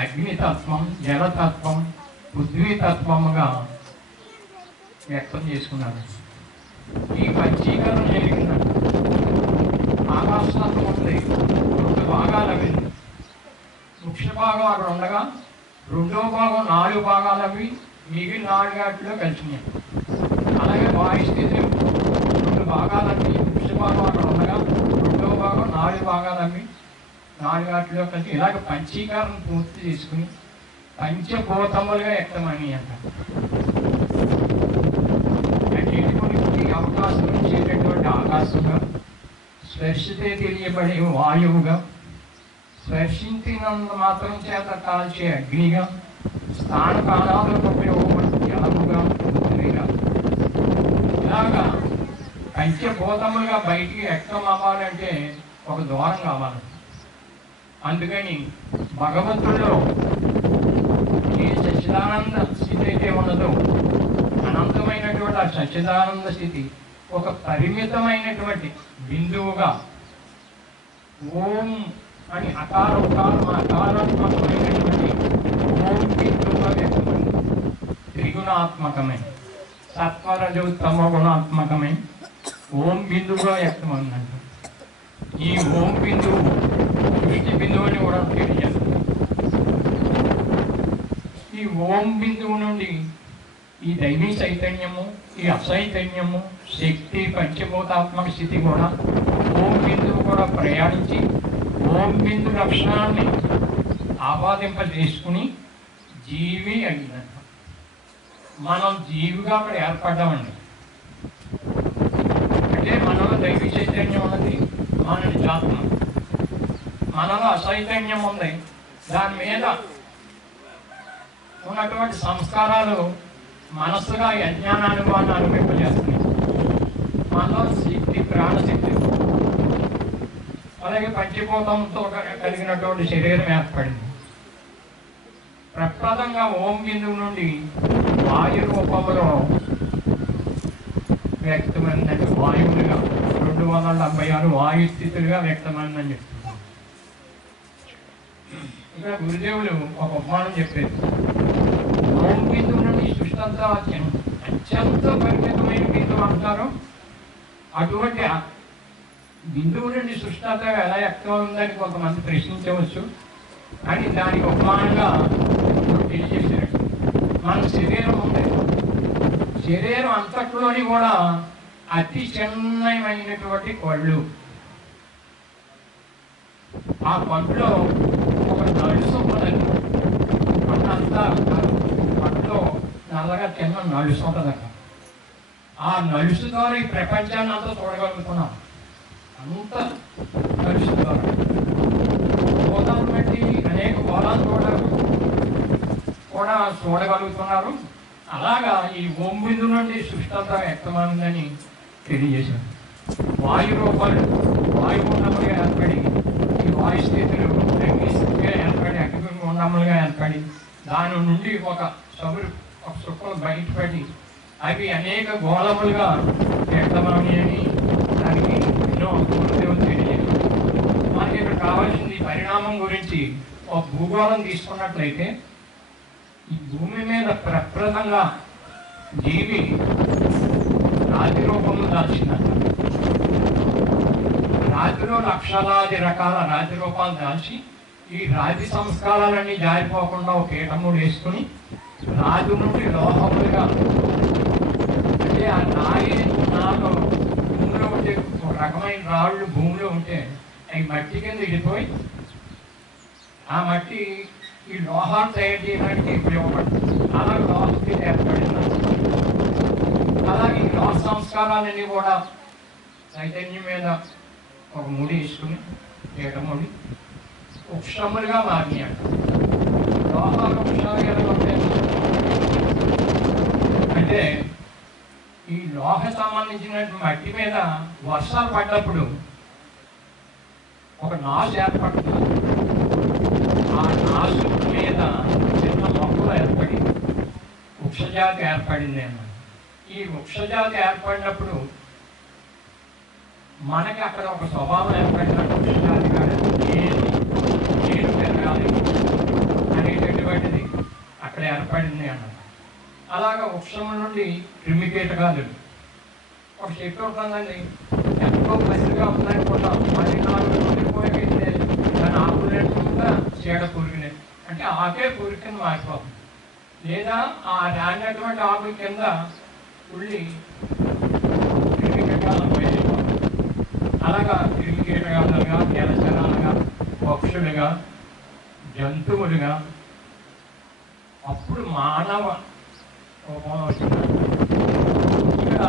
అగ్నితత్వం, జలతత్వం, పృథ్వీతత్వముగా వ్యక్తం చేసుకున్నారు. ఈ పంచీకరణ జరిగిన ఆకాశతత్వం ఉంది, 2 భాగాలు అవి. ముఖ్య భాగం అక్కడ ఉండగా రెండో భాగం 4 భాగాలు అవి, మిగిలిన 4 వాటిలో కలిసినాయి. అలాగే వాయుస్థితి 2 భాగాలన్నీ ముఖ్య భాగం అక్కడ ఉండగా రెండో భాగం 4 భాగాలవి 4 వాటిలో కలిసి ఇలాగ పంచీకరణ పూర్తి చేసుకుని పంచభూతములుగా వ్యక్తమని అంటారు. అవకాశం ఇచ్చేటటువంటి ఆకాశంగా, స్పర్శతే తెలియబడే వాయువుగా, స్పర్శించినంత మాత్రం చేత కాల్చే అగ్నిగా, స్థాన కాలాలకు ఉపయోగపడే జలముగా, పృథ్వీగా, ఇలాగా పంచభూతములుగా బయటికి వ్యక్తం అవ్వాలంటే ఒక ద్వారం కావాలి. అందుకని భగవంతుడిలో ఏ సచ్చిదానంద స్థితి అయితే ఉన్నదో అనంతమైనటువంటి ఆ సచ్చిదానంద స్థితి ఒక పరిమితమైనటువంటి బిందువుగా ఓం అని అకారాత్మకమైనటువంటి ఓం బిందువుగా వ్యక్తమైంది. త్రిగుణాత్మకమై సత్వరజో తమో గుణాత్మకమై ఓం బిందువుగా వ్యక్తమైందంట. ఈ ఓం బిందువు దృష్టి బిందువు అని కూడా తెలియజేస్తుంది. ఈ ఓం బిందువు నుండి ఈ దైవీ చైతన్యము, ఈ అచైతన్యము, శక్తి, పంచభూతాత్మక స్థితి కూడా ఓం బిందువు కూడా ప్రయాణించి ఓం బిందు లక్షణాన్ని ఆపాదింపజేసుకుని జీవి అయిందంట. మనం జీవిగా అక్కడ ఏర్పడ్డామండి. అంటే మనలో దైవీ చైతన్యం ఉన్నది, మన నిజాత్మ. మనలో అచైతన్యం ఉంది, దాని మీద ఉన్నటువంటి సంస్కారాలు మనస్సుగా ఈ అజ్ఞానానుభవాన్ని అనుభవింపజేస్తున్నాయి. మనలో శక్తి, ప్రాణశక్తి, అలాగే పంచభూతంతో కలిగినటువంటి శరీరం ఏర్పడింది. ప్రప్రదంగా ఓం బిందువు నుండి వాయు రూపంలో వ్యక్తమైందంటే వాయువులుగా 276 వాయు స్థితులుగా వ్యక్తమైందని చెప్తున్నారు. ఇక్కడ గురుదేవులు ఒక ఉపమానం చెప్పేది, ఓం బిందువు నుండి సృష్టి అంతా అత్యంత పరిమితమైన బిందువు అంటారు. అటువంటి బిందువు నుండి సృష్టి అంతా ఎలా వ్యక్తమైందని కొంతమంది ప్రశ్నించవచ్చు. అని దానికి ఉపమానంగా తెలియజేసినట్టు మన శరీరం ఉంది. శరీరం అంతట్లోని కూడా అతి చిన్నమైనటువంటి కళ్ళు. ఆ కళ్ళలో ఒక నలుసు ఉన్నదండి. అంతా కళ్ళలో నల్లగా చిన్న నలుసు ఉంటుందట. ఆ నలుసు ద్వారా ఈ ప్రపంచాన్ని అంతా చూడగలుగుతున్నాం. అంత నలుసు ద్వారా గోదాలను బట్టి అనేక గోళాలు కూడా చూడగలుగుతున్నారు. అలాగా ఈ ఓం బిందు నుండి సృష్టి అంతా వ్యక్తమైందని తెలియజేశారు. వాయు రూపాలు వాయుగుండములుగా ఏర్పడి, ఈ వాయు స్థితులు అగ్నిస్థితిగా ఏర్పడి, అగ్నిగుండములుగా ఏర్పడి, దాని నుండి ఒక శుక్లం బయటపడి అవి అనేక గోళములుగా తీర్థమాని అని దానికి ఎన్నో గురుదేవులు తెలియజేశారు. మనకి ఇక్కడ కావాల్సింది పరిణామం గురించి ఒక భూగోళం తీసుకున్నట్లయితే ఈ భూమి మీద ప్రప్రదంగా జీవి రాతి రూపంలో దాల్చిందంట. రాతిలో లక్షలాది రకాల రాతి రూపాలు దాల్చి ఈ రాతి సంస్కారాలన్నీ జారిపోకుండా ఒక పీఠముడు వేసుకుని రాజు నుండి లోహములుగా, అంటే ఆ రాయి నాలో భూమిలో ఉంటే ఒక రకమైన రాళ్ళు భూమిలో ఉంటే అవి మట్టి కింద ఇడిపోయి ఆ మట్టి ఈ లోహాలు తయారు చేయడానికి ఉపయోగపడుతుంది. అలా లోహ స్థితి ఏర్పడింది. అలాగే ఈ లోహ సంస్కారాలన్నీ కూడా చైతన్యం మీద ఒక ముడి వేసుకుని పీఠముడి వృక్షములుగా మారినాయి. లోహాలు వృక్షాలు ఎలా ఉంటాయి అంటే ఈ లోహ సంబంధించిన మట్టి మీద వర్షాలు పడ్డప్పుడు ఒక నాసు ఏర్పడుతుంది. ఆ నాసు మీద చిన్న మొక్కలు ఏర్పడి వృక్షజాతి ఏర్పడింది అన్నమాట. ఈ వృక్షజాతి ఏర్పడినప్పుడు మనకి అక్కడ ఒక స్వభావం ఏర్పడినట్టు వృక్షజాతి కాదు, నేను పెరగాలి అనేటటువంటిది అక్కడ ఏర్పడింది అన్నమాట. అలాగా వృక్షం నుండి క్రిమికీటకాలు ఒక చెట్టు ఉంటుందండి, ఎంతో పసిగా ఉందనుకుంటాం, 14 రోజులు పోయితే దాని ఆకులేకుండా చీడ పురుగునే, అంటే ఆకే పురుగు కింద మారిపోతుంది. లేదా ఆ రానటువంటి ఆకుల కింద ఉళ్ళి క్రిమికీటకాలను పోయిపోతుంది. అలాగా క్రిమికీటకాలుగా, జలచరాలుగా, పక్షులుగా, జంతువులుగా అప్పుడు మానవ రూపంలో వచ్చింది. ఇక్కడ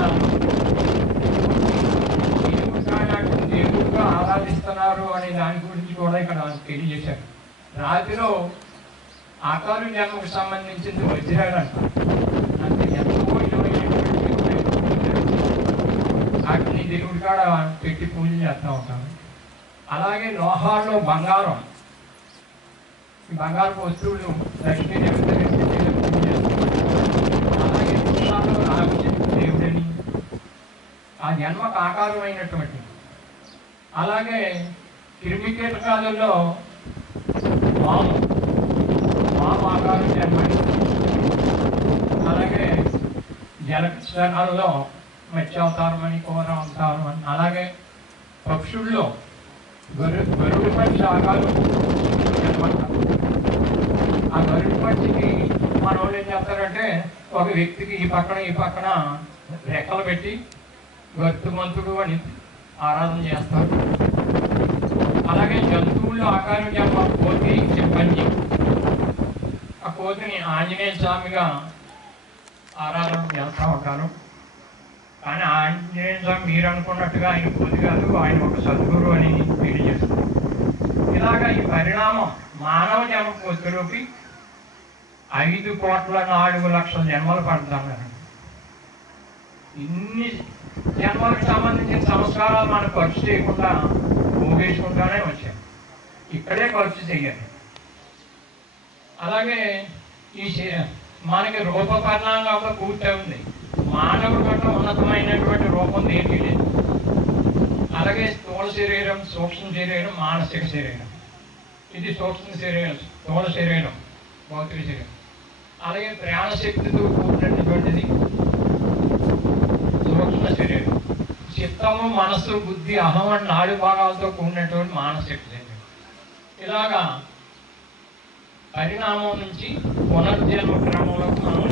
దేవుడుగా ఆరాధిస్తున్నారు అనే దాని గురించి కూడా ఇక్కడ తెలియజేశారు. రాతిలో ఆకారు జన్మకు సంబంధించింది వజ్రాలు అంటారు. అంటే ఎంతో వాటిని దేవుడి కాడ పెట్టి పూజ చేస్తూ ఉంటారు. అలాగే లోహాల్లో బంగారం, ఈ బంగారపు వస్తువులు లక్ష్మీదేవి పూజ చేస్తారు. అలాగే పుష్పాల్లో రాగు దేవుడని ఆ జన్మకు ఆకారమైనటువంటి, అలాగే క్రిమికీటకాలలో పాము ఆకారం జన్మని, అలాగే జలక్షణాలలో మత్స్యావతారం అని, కూర అవతారం అని, అలాగే పక్షుల్లో గరుడు పక్షి ఆకారం జన్మంటారు. ఆ గరుడు పక్షికి మన వాళ్ళు ఏం చేస్తారంటే ఒక వ్యక్తికి ఈ పక్కన రెక్కలు పెట్టి గర్తుమంతుడు అని ఆరాధన చేస్తారు. అలాగే జంతువుల్లో ఆకారం జన్మ కోతి, చింపంజి. ఆ కోతిని ఆంజనేయ స్వామిగా ఆరాధన చేస్తూ ఉంటారు. కానీ ఆంజనేయ స్వామి మీరు అనుకున్నట్టుగా ఆయన కోతి కాదు, ఆయన ఒక సద్గురు అని తెలియజేస్తారు. ఇలాగా ఈ పరిణామం మానవ జన్మ కోతిలోకి 5,04,00,000 జన్మలు పడుతున్నారు. ఇన్ని జన్మలకు సంబంధించిన సంస్కారాలు మనం ఖర్చు చేయకుండా భోగేసుకుంటానే వచ్చాయి. ఇక్కడే ఖర్చు చేయాలి. అలాగే ఈ మనకి రూప పరిణామంలో పూర్తి ఉంది. మానవుడి కంటే ఉన్నతమైనటువంటి రూపం దేనికి లేదు. అలాగే స్థూల శరీరం, సూక్ష్మ శరీరం, మానసిక శరీరం. ఇది సూక్ష్మ శరీరం, స్థూల శరీరం, భౌతిక శరీరం. అలాగే ప్రాణశక్తితో కూడినటువంటిది సూక్ష్మ శరీరం. చిత్తము, మనస్సు, బుద్ధి, అహం అనే 4 భాగాలతో కూడినటువంటి మానసిక శరీరం. ఇలాగా పరిణామం నుంచి పునర్జన్మ క్రమంలో మనం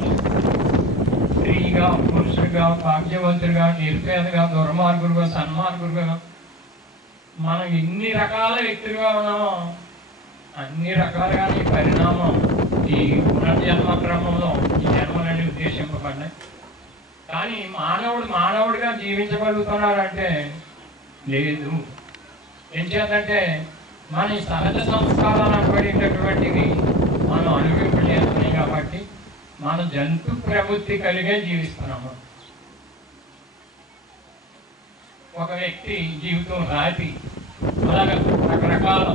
స్త్రీగా, పురుషుడిగా, భాగ్యవంతుడిగా, నిరుపేదగా, దుర్మార్గుడుగా, సన్మార్గుడుగా, మనం ఎన్ని రకాల వ్యక్తులుగా ఉన్నామో అన్ని రకాలుగానే పరిణామం ఈ పునర్జన్మ క్రమంలో ఈ జన్మలన్నీ ఉద్దేశింపబడ్డాయి. కానీ మానవుడిగా జీవించగలుగుతున్నారంటే లేదు. ఏం చేద్దంటే మన ఈ సహజ సంస్కారాలు అనబడేటటువంటివి మనం అనుభవింపజేస్తున్నాయి కాబట్టి మన జంతు ప్రవృత్తి కలిగే జీవిస్తున్నాము. ఒక వ్యక్తి జీవితం రాతి, అలాగే రకరకాల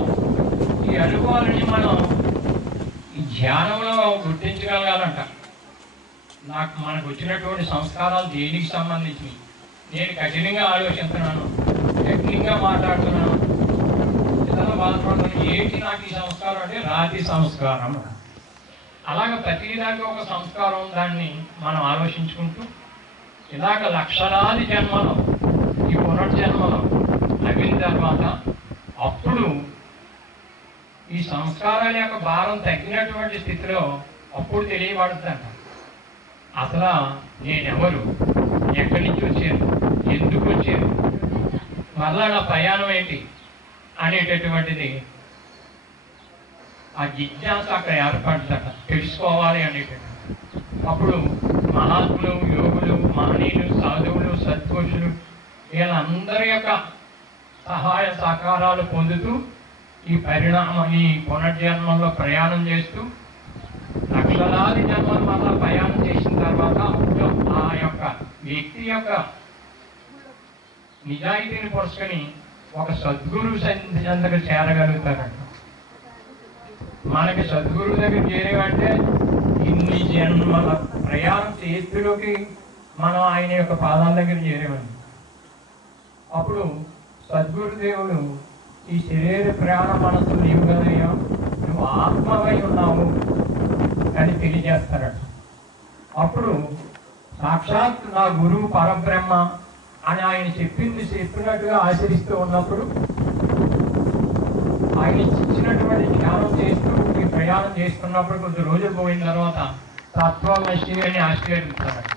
ఈ అనుభవాలని మనం ఈ ధ్యానంలో గుర్తించగలగాలంట. మనకు వచ్చినటువంటి సంస్కారాలు దేనికి సంబంధించి నేను కఠినంగా ఆలోచిస్తున్నాను, టెక్నిక్గా మాట్లాడుతున్నాను, ఇతరులు బాధపడుతున్నాను, ఏంటి నాకు ఈ సంస్కారం అంటే రాతి సంస్కారం. అలాగ ప్రతిదానికి ఒక సంస్కారం, దాన్ని మనం ఆలోచించుకుంటూ ఇలాగ లక్షలాది జన్మలు ఈ పునర్జన్మలు అయిన తర్వాత అప్పుడు ఈ సంస్కారాల యొక్క భారం తగ్గినటువంటి స్థితిలో అప్పుడు తెలియబడుతుందంట అసలు నేనెవరు, ఎక్కడి నుంచి వచ్చాను, ఎందుకు వచ్చాను, మరలా నా ప్రయాణం ఏంటి అనేటటువంటిది ఆ జిజ్ఞాస అక్కడ ఏర్పడుతుందట, తెలుసుకోవాలి అనేటటువంటి. అప్పుడు మహాత్ములు, యోగులు, మహనీయులు, సాధువులు, సత్పురుషులు వీళ్ళందరి యొక్క సహాయ సహకారాలు పొందుతూ ఈ ఈ పునర్జన్మంలో ప్రయాణం చేస్తూ లక్షలాది జన్మల వల్ల ప్రయాణం చేసిన తర్వాత ఆ యొక్క వ్యక్తి యొక్క నిజాయితీని పొడుచుకొని ఒక సద్గురు దగ్గర చేరగలుగుతారంట. మనకి సద్గురువు దగ్గర చేరేవంటే ఇన్ని జన్మల ప్రయాణం చేతిలోకి మనం ఆయన యొక్క పాదాల దగ్గర చేరేవండి. అప్పుడు సద్గురుదేవుడు ఈ శరీర ప్రాణ మనసు నీవు కదయ్యా, నువ్వు ఆత్మవై ఉన్నావు అని తెలియజేస్తారట. అప్పుడు సాక్షాత్ నా గురువు పరబ్రహ్మ అని ఆయన చెప్పినట్టుగా ఆచరిస్తూ ఉన్నప్పుడు ఆయన ఇచ్చినటువంటి ధ్యానం చేస్తూ ఈ ప్రయాణం చేస్తున్నప్పుడు కొద్ది రోజులు పోయిన తర్వాత తత్వమశి అని ఆశీర్వదిస్తారట.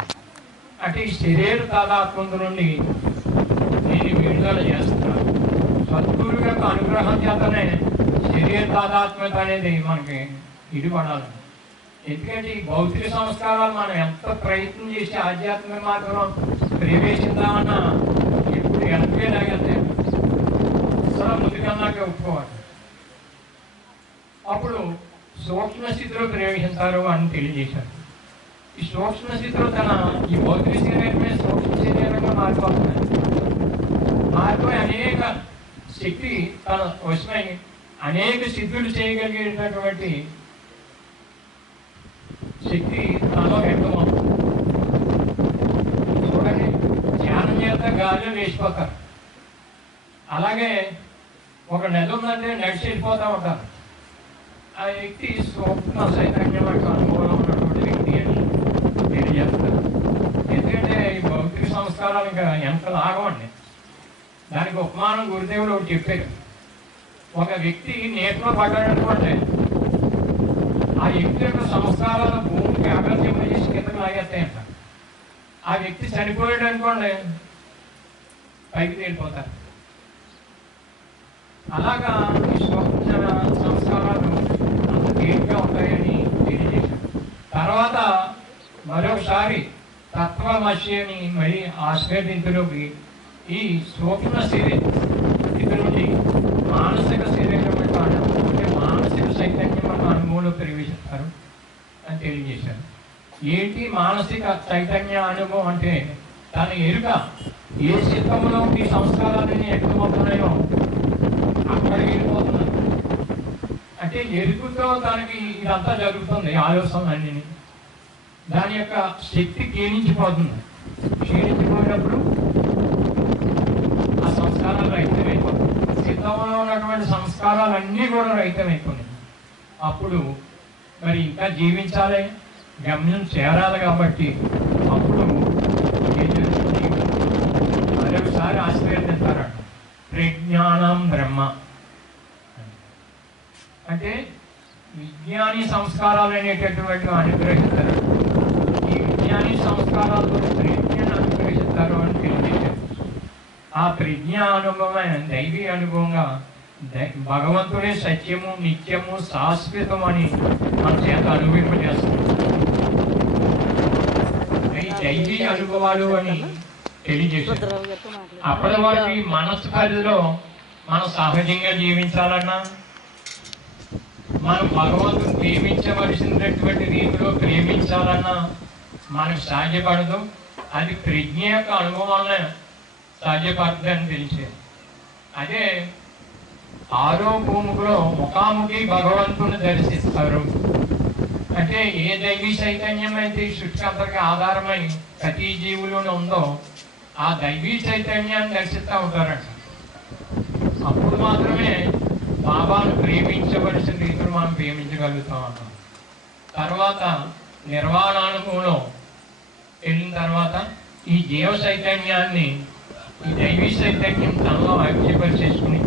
అంటే ఈ శరీర తాదాత్మ్యం నుండి నేను విడుదల చేస్తున్నాను. సద్గురు యొక్క అనుగ్రహం చేతనే శరీర తాదాత్మ్యత అనేది మనకి ఇడిపడాలి. ఎందుకంటే ఈ భౌతిక సంస్కారాలు మనం ఎంత ప్రయత్నం చేసి ఆధ్యాత్మిక మార్గంలో ప్రవేశిద్దామన్నా ఎప్పుడు వెనక్కేలాగంటే అసలు ముందుకన్నాకే ఒప్పుకోవాలి. అప్పుడు సూక్ష్మ స్థితిలో ప్రవేశిస్తారు అని తెలియజేశారు. ఈ సూక్ష్మ స్థితిలో ఈ భౌతిక శరీరమే సూక్ష్మ శరీరంగా మారిపోతుంది. మారిపోయి అనేక శక్తి తన వశమై అనేక సిద్ధులు చేయగలిగేటటువంటి శక్తి తనలో వ్యక్తమవుతుంది. చూడండి, ధ్యానం చేత గాలిలో లేచిపోతారు. అలాగే ఒక నది ఉందంటే నడిచి వెళ్ళిపోతూ ఉంటారు. ఆ వ్యక్తి సూక్ష్మ చైతన్యం యొక్క అనుభవం ఉన్నటువంటి వ్యక్తి అని తెలియజేస్తారు. ఎందుకంటే ఈ భౌతిక సంస్కారాలు ఇంకా ఎంత లాగమండి. దానికి ఉపమానం గురుదేవులు ఒకటి చెప్పారు. ఒక వ్యక్తి నీటిలో పడ్డాడనుకోండి, ఆ వ్యక్తి యొక్క సంస్కారాల భూమికి అగత్యం చేసి కిందకు లాగేస్తాయంట. ఆ వ్యక్తి చనిపోయాడు అనుకోండి, పైకి తేలిపోతారు. అలాగా ఈ సూక్ష్మ సంస్కారాలు అంత తేలిగ్గా ఉంటాయని తెలియజేశారు. తర్వాత మరొకసారి తత్వమశి అని మరి ఆశ్రయించులోకి ఈ సూక్ష్మ స్థితి నుండి మానసిక శరీరం అంటే మానసిక చైతన్యం అన్న అనుభవంలో ప్రవేశిస్తారు అని తెలియజేశారు. ఏంటి మానసిక చైతన్య అనుభవం అంటే తన ఎరుక ఏ చిత్తంలో ఈ సంస్కారాలన్నీ ఎక్కువవుతున్నాయో అక్కడికి వెళ్ళిపోతున్నారు. అంటే ఎరుకుతో తనకి ఇదంతా జరుగుతుంది, ఆలోచనలన్నీ. దాని యొక్క శక్తి క్షీణించిపోతుంది. క్షీణించిపోయినప్పుడు ఆ సంస్కారాలు రహితమైపోతుంది. చిత్తంలో ఉన్నటువంటి సంస్కారాలన్నీ కూడా రహితమైపోయి అప్పుడు మరి ఇంకా జీవించాలి, గమ్యం చేరాలి. కాబట్టి అప్పుడు ఏం చేస్తుంది, మరొకసారి ఆశీర్వదిస్తారట. ప్రజ్ఞానం బ్రహ్మ అంటే విజ్ఞాని సంస్కారాలు అనేటటువంటి అనుగ్రహిస్తారు. ఈ విజ్ఞాని సంస్కారాలతో ప్రజ్ఞను అనుగ్రహిస్తారు అని తెలియజేశారు. ఆ ప్రజ్ఞా అనుభవమైన దైవీ అనుభవంగా భగవంతుడే సత్యము, నిత్యము, శాశ్వతం అని మన చేత అనుభవింపజేస్తారు. ఈ దైవీ అనుభవాలు అని తెలియజేశారు. అప్పటి వరకు ఈ మనస్సు పరిధిలో మనం సహజంగా జీవించాలన్నా, మనం భగవంతుని ప్రేమించవలసినటువంటి రీతిలో ప్రేమించాలన్నా మనకు సాధ్యపడదు. అది ప్రజ్ఞ యొక్క అనుభవాలనే సాధ్యపడుతుందని తెలిసేది. అదే ఆరో భూములో ముఖాముఖి భగవంతుని దర్శిస్తారు. అంటే ఏ దైవీ చైతన్యం అయితే ఈ సృష్టి అంతటికి ఆధారమై ప్రతి జీవులోనే ఉందో ఆ దైవీ చైతన్యాన్ని దర్శిస్తూ ఉంటారంట. అప్పుడు మాత్రమే బాబాను ప్రేమించవలసిన రీతిలో మనం ప్రేమించగలుగుతాం అన్నాం. తర్వాత నిర్వాణానుభవంలో వెళ్ళిన తర్వాత ఈ జీవ చైతన్యాన్ని, ఈ దైవీ చైతన్యం తనలో ఐక్యపరిచేసుకుని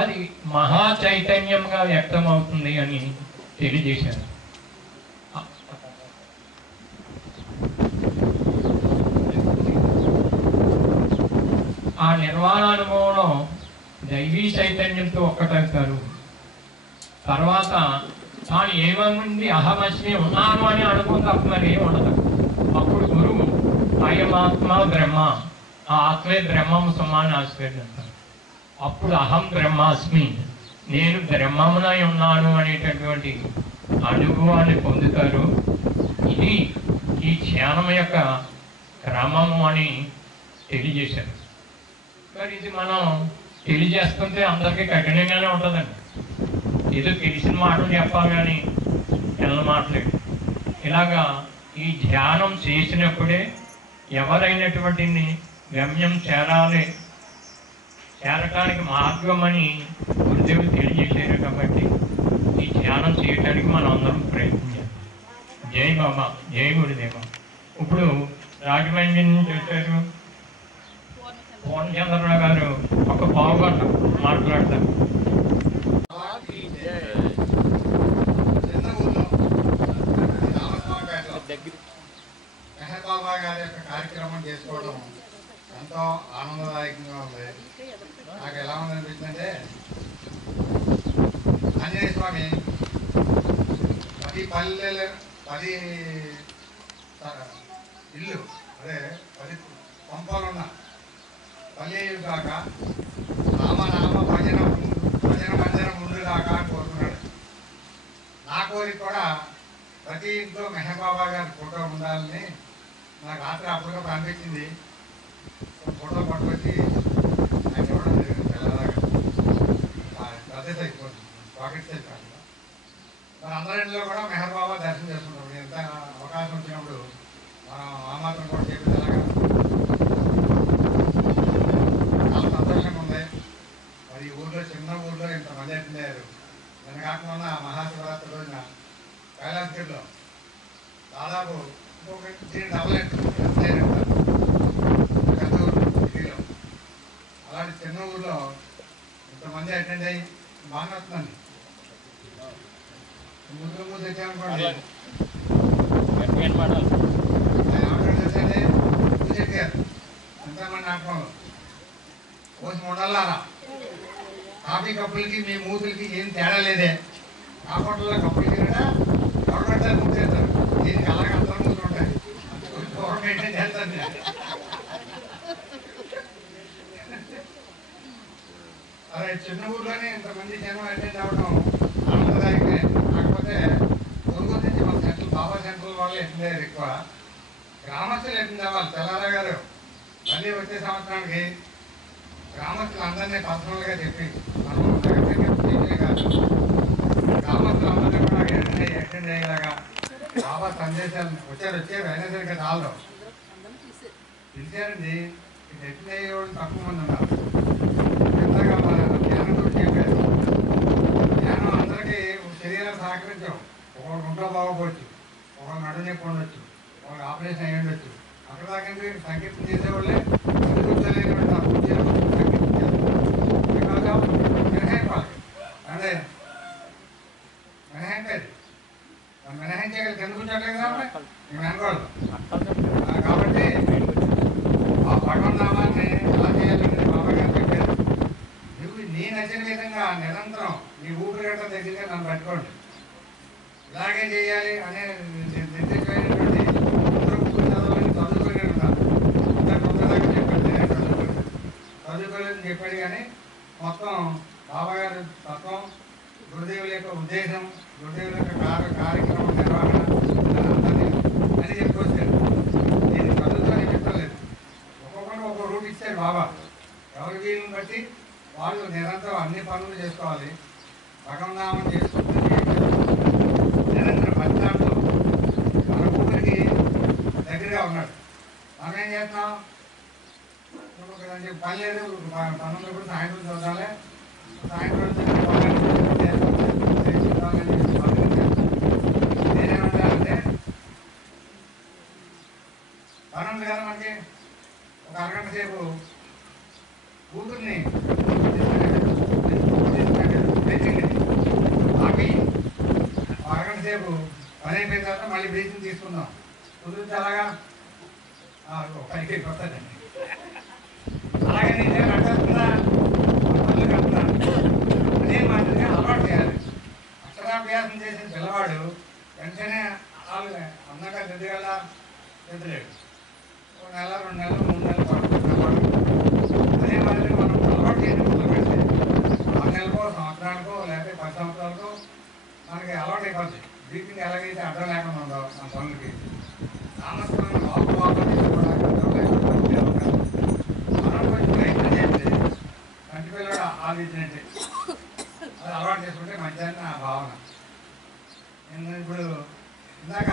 అది మహా చైతన్యంగా వ్యక్తమవుతుంది అని తెలియజేశారు. ఆ నిర్వాణానుభవంలో దైవీ చైతన్యంతో ఒక్కటవుతారు. తర్వాత తాను ఏమనుంది అహమస్మి ఉన్నాను అని అనుకుని తప్ప మరి ఏమి ఉండదు. అప్పుడు గురువు అయమాత్మ బ్రహ్మ, ఆ ఆత్మే బ్రహ్మము సమాన ఆశ్రయించారు. అప్పుడు అహం బ్రహ్మాస్మి, నేను బ్రహ్మమునై ఉన్నాను అనేటటువంటి అనుభవాన్ని పొందుతారు. ఇది ఈ ధ్యానం యొక్క క్రమము అని తెలియజేశారు. మరి ఇది మనం తెలియజేస్తుంటే అందరికీ కఠినంగానే ఉంటుందండి. ఏదో తెలిసిన మాటలు చెప్పాలి కానీ ఎన్న మాటలేదు. ఇలాగా ఈ ధ్యానం చేసినప్పుడే ఎవరైనటువంటి గమ్యం చేరటానికి మార్గం అని గురుదేవులు తెలియజేశారు. కాబట్టి ఈ ధ్యానం చేయడానికి మనం అందరం ప్రయత్నించాలి. జై బాబా, జై గురుదేవ. ఇప్పుడు రాజమండ్రి నుంచి వచ్చారు పూర్ణచంద్రరావు గారు, ఒక పావుగంట మాట్లాడతారు. మెహర్ బాబా గారి యొక్క కార్యక్రమం చేసుకోవడం ఎంతో ఆనందదాయకంగా ఉంది. నాకు ఎలా ఉందనిపించిందంటే, ఆంజనేయ స్వామి 10 పల్లెలు 10 ఇల్లు, అదే 10 పంపాలున్న పల్లె కాక రామనామ భజన మందిరం ముందు కాక అని కోరుకున్నాడు. నా కోరిక కూడా ప్రతి ఇంట్లో మెహర్ బాబా గారి ఫోటో ఉండాలని నాకు రాత్రి అప్పటికప్పుడు అనిపించింది. ఫోటో పట్టుకొచ్చి ఆయన ఇవ్వడం జరిగింది. పిల్లలాగా పెద్ద సైజ్ పాకెట్ సైజ్ కాకుండా మరి అందరి ఇంట్లో కూడా మెహర్ బాబా దర్శనం చేసుకుంటాం. ఎంత అవకాశం వచ్చినప్పుడు మనం ఆ మాత్రం కూడా చేపించాలి. చాలా సంతోషంగా ఉంది. మరి ఈ ఊళ్ళో, చిన్న ఊళ్ళో ఇంతమంది అటెండ్ అయ్యారు. నిన్న కాకుండా మహాశివరాత్రి రోజున కైలాసగిరిలో దాదాపు డబల్ పెద్ద ఊరు ఢిల్లీలో. అలాంటి చిన్న ఊళ్ళో ఇంతమంది అటెండ్ అయ్యి బాగా వస్తుందండి. ముందు వచ్చామనుకోండి, చూసండి పూజెట్ గారు ఎంతమంది నాటకంలో కోసి మొండల్లారా, కాఫీ కప్పులకి మీ మూతులకి ఏం తేడా లేదే. ఆ హోటల్లో కప్పులకి గవర్నమెంట్ మూసేస్తారు. దీనికి అలాగే అందరూ మూతుంటాయి. గవర్నమెంట్ చేస్తుంది. అదే చిన్న ఊర్లోనే ఇంతమంది జనం అటెండ్ అవ్వడం ఆనందదాయకమే. కాకపోతే పొరుగురు నుంచి మన సెంట్రల్ బాబా సెంట్రల్ వాళ్ళు అటెండ్ అయ్యారు ఎక్కువ. గ్రామస్తులు అటెండ్ అవ్వాలి. తెల్లారా గారు మళ్ళీ వచ్చే సంవత్సరానికి గ్రామస్తులు అందరినీ పర్సనల్గా చెప్పి మనం కాదు, గ్రామస్తులందరినీ కూడా అటెండ్ అయ్యేలాగా బాబా సందేశాలు వచ్చే వైనసరిగా చాలు పిలిచారండి. ఇది అటెండ్ అయ్యేవాళ్ళు తక్కువ మంది ఉన్నారు. ఎంతగా మన ధ్యానం గురించి చెప్పారు. ధ్యానం అందరికీ శరీరం సహకరించవు. ఒకరు గుంట్లో బాగోవచ్చు, ఒకరు నడుము నొప్పి ఉండొచ్చు, ఒకరు ఆపరేషన్ అయ్యి ఉండొచ్చు. అక్కడ దాకా సంకీర్తన చేసేవాళ్ళే కూర్చోలేనివాళ్ళు ఆ పూజలు సంకీర్తన చేస్తారు. మినహాయింపాలి అంటే మినహాయింపేది మినహాయించగలి కింద కూర్చోట్లేదు కాబట్టి మేము అనుకోవాలి. కాబట్టి ఆ భగవన్నామాన్ని ఎలా చేయాలని బాబా గారు చెప్పారు. నువ్వు నీ నచ్చిన విధంగా నిరంతరం నీ ఊపిరిగడ్డ దగ్గరగా నన్ను పట్టుకోండి, ఇలాగే చేయాలి అనే నిర్దిష్టమైనటువంటి చదవాలని చదువుకొని ఉంటాను. కొంతదాకా చెప్పాడు, చదువుకోలేదని చెప్పాడు. కానీ మొత్తం బాబా గారి తత్వం, గురుదేవుల యొక్క ఉద్దేశం, గురుదేవుల యొక్క కార్యక్రమం నిర్వహణ అందరినీ అని చెప్పుకొచ్చాడు. నేను చదువుతో చెప్పలేదు. ఒక్కొక్కరు ఒక్కొక్క రూట్ ఇచ్చాడు బాబా. ఎవరి వీళ్ళని బట్టి వాళ్ళు నిరంతరం అన్ని పనులు చేసుకోవాలి. భగవన్నామం చేసుకుంటూ నిరంతరం 10 మన ఊరికి దగ్గరగా ఉన్నాడు. మనం ఏం చేస్తాం పని లేదు, పనులు కూడా సాయంత్రం చూడాలి, సాయంత్రం నేనేమంటానంటే పని ఉంది కదా మనకి, ఒక అరగంట సేపు కూతుర్ని ఆపి అరగంట సేపు పని అయిపోయిన తర్వాత మళ్ళీ బ్రీతింగ్ తీసుకుందాం. కుదిరితే అలాగా పైకి వస్తుందండి. అలాగే నేను అడ్డకుండా పనులు కడుతున్నాను అదే మాదిరిగా అలవాటు చేయాలి. అక్షరాభ్యాసం చేసిన పిల్లవాడు వెంటనే అందంగా దిద్దగల దిద్దలేడు. ఒక నెల 2 నెలలు 3 నెలలు పడుతున్నాడు. అదే మాదిరిగా మనం అలవాటు చేయడం మొదలు పెడితే 6 నెలలకో సంవత్సరానికో లేకపోతే 10 సంవత్సరాలకో మనకి అలవాటు అయిపోతుంది. బ్రీతింగ్ ఎలాగైతే అడ్డం లేకుండా ఉండవు మన పనులకి, నామస్మరణ లోపల మనం కొంచెం ప్రయత్నం చేస్తే కంటి పిల్లడు ఆలోచించినట్టే అది అలవాటు చేసుకుంటే మంచిదని నా భావన. నేను ఇప్పుడు ఇందాక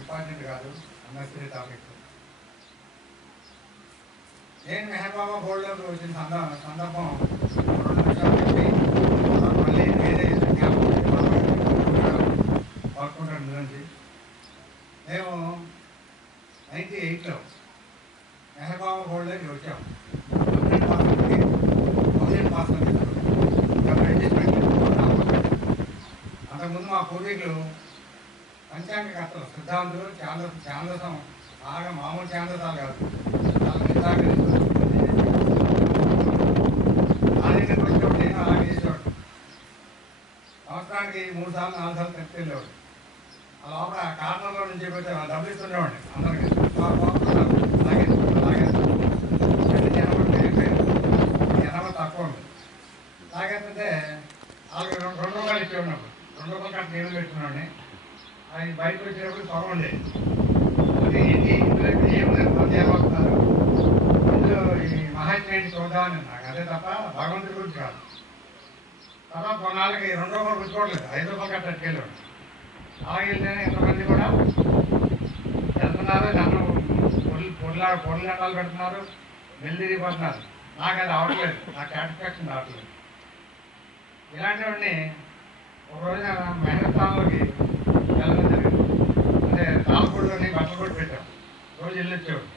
ఇంపార్టెంట్ కాదు అన్నసరి టాపిక్. నేను మెహర్ బాబా బోర్డులోకి వచ్చిన సందర్భం 2 నిమిషాలు చెప్పి మళ్ళీ వేరే పాల్గొంటాను గురించి. మేము 98లో మెహర్ బాబా బోర్డులోకి వచ్చాము. 100% పాస్ అంతకుముందు మా పూర్వీకులు పంచాంగకర్తలు, సిద్ధాంతులు, ఛాందసం బాగా మామూలు ఛాందసాలు కాదు, చాలా ఆదిత్యం వచ్చేవాడు. నేను అలాగే చేసేవాడు. సంవత్సరానికి 3 సార్లు 4 సార్లు ఖర్చు వెళ్ళేవాడు. ఆ లోపల కారణంలో నుంచి చెప్పితే వాళ్ళు డబ్బులు ఇస్తుండేవాడిని అందరికీ. అలాగే అలాగే జనాభా తక్కువ ఉంది. అలాగైతే వాళ్ళకి 2 రూపాయలు ఇచ్చేవాడినప్పుడు 2 రూపాయలు కట్ట నీళ్ళు పెట్టుకున్నాడిని. ఆయన బయటకు వచ్చేటప్పుడు త్వర ఉండేది. అది ఏంటి ఇందులో ఏముందని పనిచేయబోతున్నారు, ఇందులో ఈ మహాత్మేంటి చూద్దామని నాకు అదే తప్ప భగవంతుడి గురించి కాదు. తర్వాత కొన్నాళ్ళకి 2 రూపాయలు పుచ్చుకోవట్లేదు, 5 రూపాయలు కట్ట అట్టుకెళ్ళాడు. అలాగే వెళ్తేనే ఎంతమంది కూడా వెళ్తున్నారు, నన్ను పొడిలాటాలు పెడుతున్నారు, మెల్లిరిగిపోతున్నారు. నాకు అది అవట్లేదు, నాకు సాటిస్ఫాక్షన్ రావట్లేదు. ఇలాంటివన్నీ ఒక రోజున మెహరస్థానంలోకి వెళ్ళడం జరిగింది. అంటే తాళపూడిలోని బట్టలు కొట్టి పెట్టాం, రోజు వెళ్ళొచ్చేవాడు.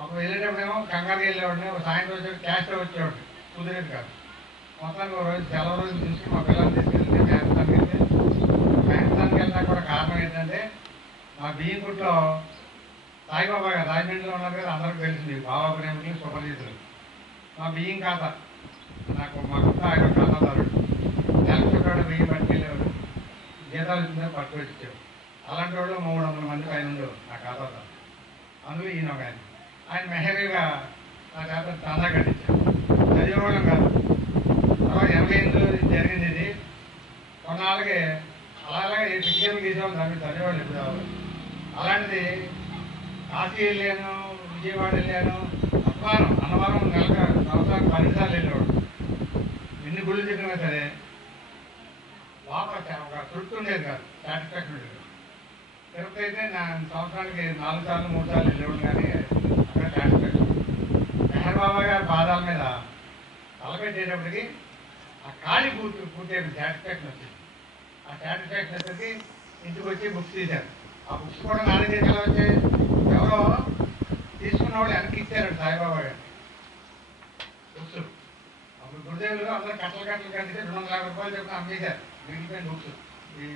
అప్పుడు వెళ్ళేటప్పుడేమో కంగారు వెళ్ళేవాడిని, సాయంత్రం వచ్చేవాడు క్యాష్లో వచ్చేవాడు, కుదిరేది కాదు. మొత్తానికి ఒక రోజు సెలవు రోజు తీసుకుని మా పిల్లల్ని తీసుకెళ్తే మెహరస్థాన్కి వెళ్తే, మెహరస్థాన్కి వెళ్ళినా కూడా కారణం ఏంటంటే మా బియ్యంకుట్లో సాయిబాబా గారు రాజమండ్రిలో ఉన్నారు కదా, అందరికీ తెలిసింది బాబా ప్రేమికులు సుపరిచితులు. మా బియ్యం ఖాతా నాకు మా కుక్క ఆయన ఖాతాదారుడు, నెలకు చుట్టాడు బియ్యం పట్టుకెళ్ళేవాడు, జీతాలు ఇచ్చిందని పట్టుకొచ్చి ఇచ్చేవాడు. అలాంటి వాళ్ళు 300 మంది పైన ఉండేవారు నా ఖాతాదారు. అందులో ఈయన ఒక ఆయన మెహరీగా నా ఖాతా చందా కట్టించారు. చదివేవాళ్ళం కాదు. తర్వాత 88లో జరిగింది ఇది. కొన్నాళ్ళకి అలాగే టికెట్లు గీసేవాళ్ళు, దాన్ని చదివేవాళ్ళు ఎప్పుడు రావాలి. అలాంటిది కాశీ వెళ్ళాను, విజయవాడ వెళ్ళాను, అన్నవరం నెలకు సంవత్సరానికి 10 సార్లు వెళ్ళేవాడు. ఎన్ని గుళ్ళు చెప్పినా సరే లోపల ఒక తృప్తి ఉండేది కాదు, సాటిస్ఫాక్షన్ ఉండేది. తిరుపతి అయితే నా సంవత్సరానికి 4 సార్లు 3 సార్లు వెళ్ళేవాడు, కానీ అక్కడ సాటిస్ఫాక్షన్. మెహర్ బాబా గారి పాదాల మీద తలపెట్టేటప్పటికి ఆ ఖాళీ పూర్తి అయిపోయింది, సాటిస్ఫాక్షన్ వచ్చింది. ఆ సాటిస్ఫాక్షన్ వచ్చేసి ఇంటికి వచ్చి బుక్స్ తీశారు. ఆ బుక్స్ కూడా నా దగ్గరికి ఎలా వచ్చాయి, ఎవరో తీసుకున్న వాళ్ళు వెనక్కి ఇచ్చారండి సాయిబాబా గారు బుక్స్. అప్పుడు గురుదేవులు అందరూ కట్టలు కంటే 250 రూపాయలు చెప్పిన అమ్మేశారు మిగిలిపోయిన బుక్స్.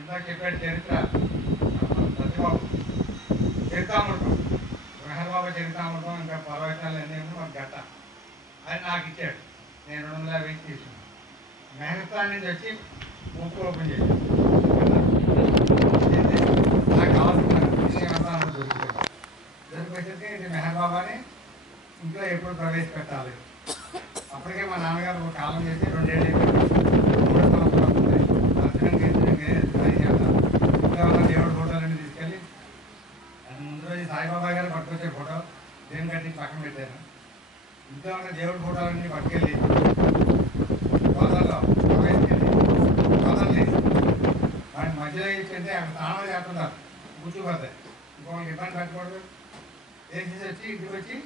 ఇందాక చెప్పాడు చరిత్ర, సత్యబాబు చరితామృతం, మెహర్ బాబా చరితామృతం, ఇంకా పర్వచనాలు అన్నీ మాకు గట్ట అది నాకు ఇచ్చాడు. నేను 250 తీసుకున్నాను. మెహర్స్థాన్ నుంచి వచ్చి బుక్ ఓపెన్ చేశాను. నాకు కావాల్సిన విషయం అంతా దొరికిపోయింది. దొరికిపోయేసరికి ఇది మెహర్ బాబాని ఇంట్లో ఎప్పుడు ప్రవేశపెట్టాలి. అప్పటికే మా నాన్నగారు ఒక కాలం చేసి 2 ఏళ్ళు 3 సంవత్సరాలు ఉంది. అర్జునంగా ట్రై చేస్తాను. ఇంట్లో ఉన్న దేవుడి ఫోటోలన్నీ తీసుకెళ్ళి ముందు రోజు సాయిబాబా గారు పట్టుకొచ్చే ఫోటో దేవుని కట్టి పక్కన పెట్టాను. ఇంట్లో ఉన్న దేవుడి ఫోటోలన్నీ పట్టుకెళ్ళి గోదావరిలో ప్రవేశకెళ్ళి గోదావరి వాటి మధ్యలో ఈ వేసి అంటే అక్కడ స్నానాలు చేస్తుంటారు కూర్చోపోతాయి ఇంకొకరికి ఇబ్బంది పెట్టకూడదు. వేసేసి వచ్చి ఇంటికి వచ్చి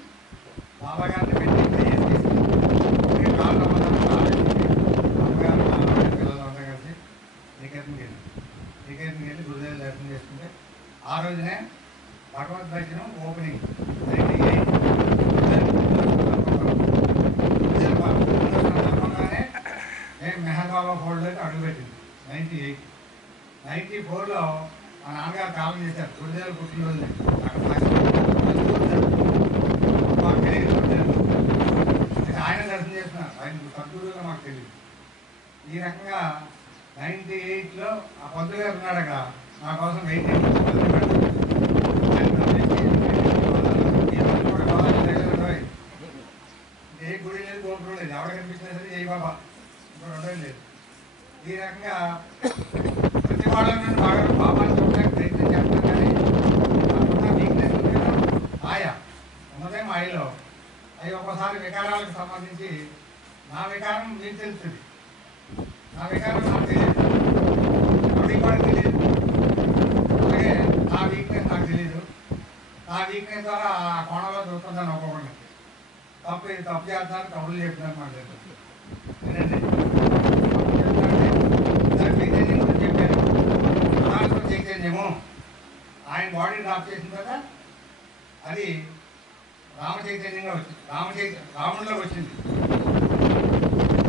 బాబా గారిని పెట్టి కాళ్ళు అమ్మగారు పిల్లలు అంతా కలిసి నికేతన్కి వెళ్ళి గురుదేవులు దర్శనం చేసుకుంటే ఆ రోజునే భగవద్ దర్శనం ఓపెనింగ్ 98 మేము మెహర్ బాబా ఫోల్డ్లోకి అడుగుపెట్టింది 94లో మా నాన్నగారు కాలం చేశారు గురుదేవులు పుట్టినరోజు మాకు తెలియదు గురుదేవులు ఆయన దర్శనం చేస్తున్నారు ఆయన సద్గురువుగా మాకు తెలియదు. ఈ రకంగా 98లో ఆ పంతులు గారు ఉన్నాడు అక్కడ నా కోసం వెయిట్ ఏ గుడి లేదు గోపురం లేదు ఎవడ కనిపించినా సరే జై బాబా ఇంకో రెండోది లేదు. ఈ రకంగా ప్రతి వాళ్ళ నుండి బాగా బాబాని చూడడానికి ప్రయత్నం చేస్తాం కానీ నాకున్న వీక్నెస్ ఉంది కదా మాయ ఉన్నదే మాయలో అవి ఒక్కోసారి వికారాలకు సంబంధించి నా వికారం మీకు తెలుస్తుంది, నా వికారం నాకు తెలియదు, ఎవరికి కూడా తెలియదు. అలాగే నా వీక్నెస్ నాకు తెలియదు, నా వీక్నెస్ ద్వారా ఆ కోణంలో చూస్తుంటాను ఒక్కొక్కరిని తప్పు చేస్తాను కబుర్లు చెప్తున్నాను మాట వినండి. చైతన్యం గురించి చెప్పాను అనాత్మ చైతన్యము ఆయన బాడీ డ్రాప్ చేసిన తర్వాత అది రామ చైతన్యంగా వచ్చింది, రాముడిలోకి వచ్చింది.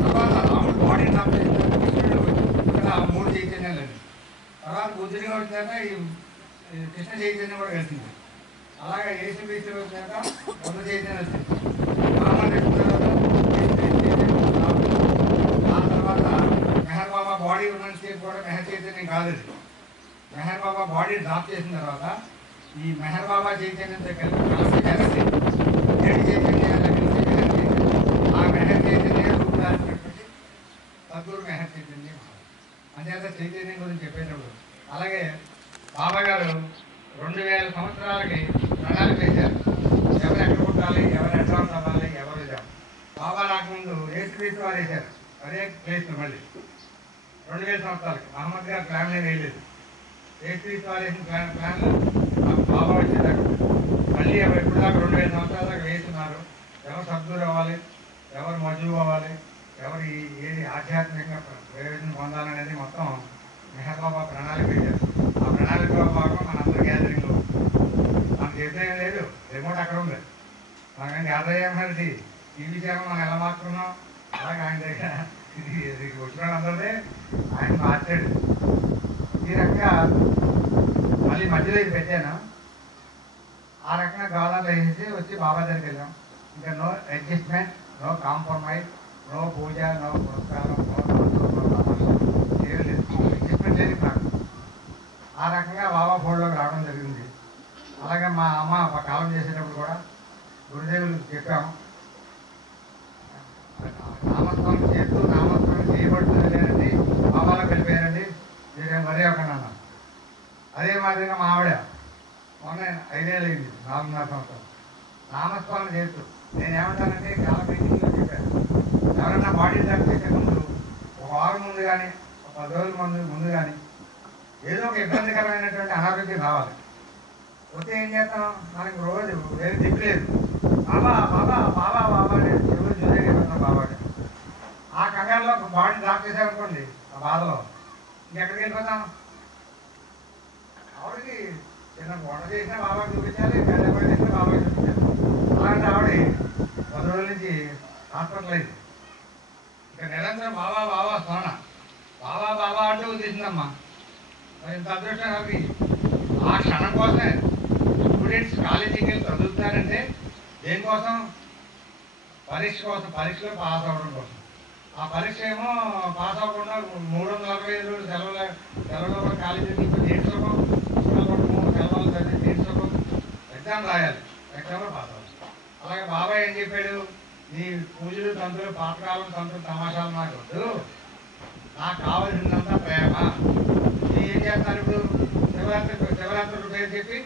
తర్వాత రాముడు బాడీ డ్రాప్ చేసిన తర్వాత కృష్ణుడిలోకి వచ్చింది. ఇక్కడ 3 చైతన్యాలు అండి. తర్వాత బుద్ధుడిగా వచ్చిన తర్వాత ఈ కృష్ణ చైతన్యం కూడా కలిసింది. అలాగే యేసు క్రీస్తు వచ్చినాక బుద్ధ చైతన్యం వచ్చింది. రాముడు వచ్చిన ఆ తర్వాత మెహర్ బాబా బాడీ ఉన్నంతసేపు కూడా మెహర్ చైతన్యం కాదు. మెహర్ బాబా బాడీ డ్రాప్ చేసిన తర్వాత ఈ మెహర్ బాబా చైతన్యంతో కలిసి మెహర్ ఏడు చైతన్యాలు కలిసి మెహర్ చైతన్యం ఆ మెహర్ చైతన్యం రూపుదాల్చినటువంటి సద్గురు మెహర్ చైతన్యం అంచేత చైతన్యం గురించి చెప్పేటప్పుడు. అలాగే బాబా గారు 2000 సంవత్సరాలకి ప్రణాళిక వేశారు. ఎవరు ఎక్కడ పుట్టాలి, ఎవరు అడ్వాన్స్ అవ్వాలి, ఎవరు బాబా రాకముందు యేసుక్రీస్తు వారు వేశారు అదే ప్లేస్. మళ్ళీ 2000 సంవత్సరాలకి మహమ్మద్ గారు ప్లాన్ వేయలేదు. యేసుక్రీస్తు వారు వేసిన ప్లాన్లు బాబా వచ్చేదాకా మళ్ళీ ఎప్పుడు దాకా 2000 సంవత్సరాల దాకా వేస్తున్నారు. ఎవరు సద్గురు అవ్వాలి, ఎవరు మజువు అవ్వాలి, ఎవరు ఏది ఆధ్యాత్మికంగా ప్రయోజనం పొందాలనేది మొత్తం మెహర్ బాబా ప్రణాళిక వేశారు. ఆ ప్రణాళిక భాగం మనందరూ గ్యాదరింగ్లో మనకు చేసేం లేదు, రిమోట్ అక్కడ ఉంది. మనకి గ్యాదర్ అయ్యామంటే టీవీ ఛానల్ మనం ఎలా మార్చుకున్నాం అలాగే ఆయన దగ్గర ఇది వచ్చిన అందరిదే ఆయన మార్చాడు. ఈ రకంగా మళ్ళీ మధ్యలో ఇది పెట్టాను. ఆ రకంగా గోదాలు వేసేసి వచ్చి బాబా దగ్గరికి వెళ్ళాం. ఇంకా no adjustment, no compromise, no puja, no పురస్కారం, ఏం లేదు, అడ్జస్ట్మెంట్ లేదు నాకు. ఆ రకంగా బాబా ఫోన్లోకి రావడం జరిగింది. అలాగే మా అమ్మ కాలం చేసేటప్పుడు కూడా గురుదేవులు చెప్పాము నామస్మరణ చేస్తూ నామస్మరణ చేయబడుతుంది లేనండి బాబాలకు వెళ్ళిపోయారండి మీరేం వరే ఒక నాన్న. అదే మాదిరిగా మా ఆవిడ మొన్న 5 ఏళ్ళు అయింది, 4.5 సంవత్సరాలు నామస్మరణ చేస్తూ నేనేమంటానంటే చాలా మీటింగ్లో చెప్పాను. ఎవరైనా బాడీ డ్రాప్ చేసే ముందు 1 వారం ముందు కానీ 10 రోజుల ముందు కానీ ఏదో ఒక ఇబ్బందికరమైనటువంటి అనారోగ్యం రావాలి. వస్తే ఏం చేస్తాం, మనకి రోజు వేరే దిక్కు లేదు. బాబా బాబా బాబా బాబా అనేది చెవులు చూసేయగలుగుతాం బాబా. ఆ కంగారులో బాడీ డ్రాప్ చేసామనుకోండి ఆ బాధలో ఇంకెక్కడికి వెళ్ళిపోతాం. ఆవిడకి చిన్న వంట చేసినా బాబా చూపించాలి, పెద్ద పని చేసినా బాబా చూపించాలి. అలాంటి ఆవిడ 10 రోజుల నుంచి హాస్పిటల్ అయింది. ఇక నిరంతరం బాబా బాబా స్మరణ బాబా బాబా అంటూ తీసిందమ్మా. మరి ఇంత అదృష్టం కలిగి ఆ క్షణం కోసమే స్టూడెంట్స్ కాలేజీకి వెళ్ళి చదువుతారంటే దేనికోసం, పరీక్ష కోసం, పరీక్షలో పాస్ అవ్వడం కోసం. ఆ పరీక్ష ఏమో పాస్ అవ్వకుండా 365 రోజులు సెలవులో కూడా కాలేజీకి నేర్చుకో 3 సెలవులు చదివి నేర్చుకో ఎగ్జామ్ రాయాలి, ఎగ్జామ్లో పాస్ అవ్వాలి. అలాగే బాబాయ్ ఏం చెప్పాడు, నీ పూజలు తంతులు పాతకాలం తంతులు తమాషాలు నాకు వద్దు, నాకు కావాల్సిందంతా ప్రేమ. ఏం చేస్తారు ఇప్పుడు శివరాత్రి పేరు చెప్పి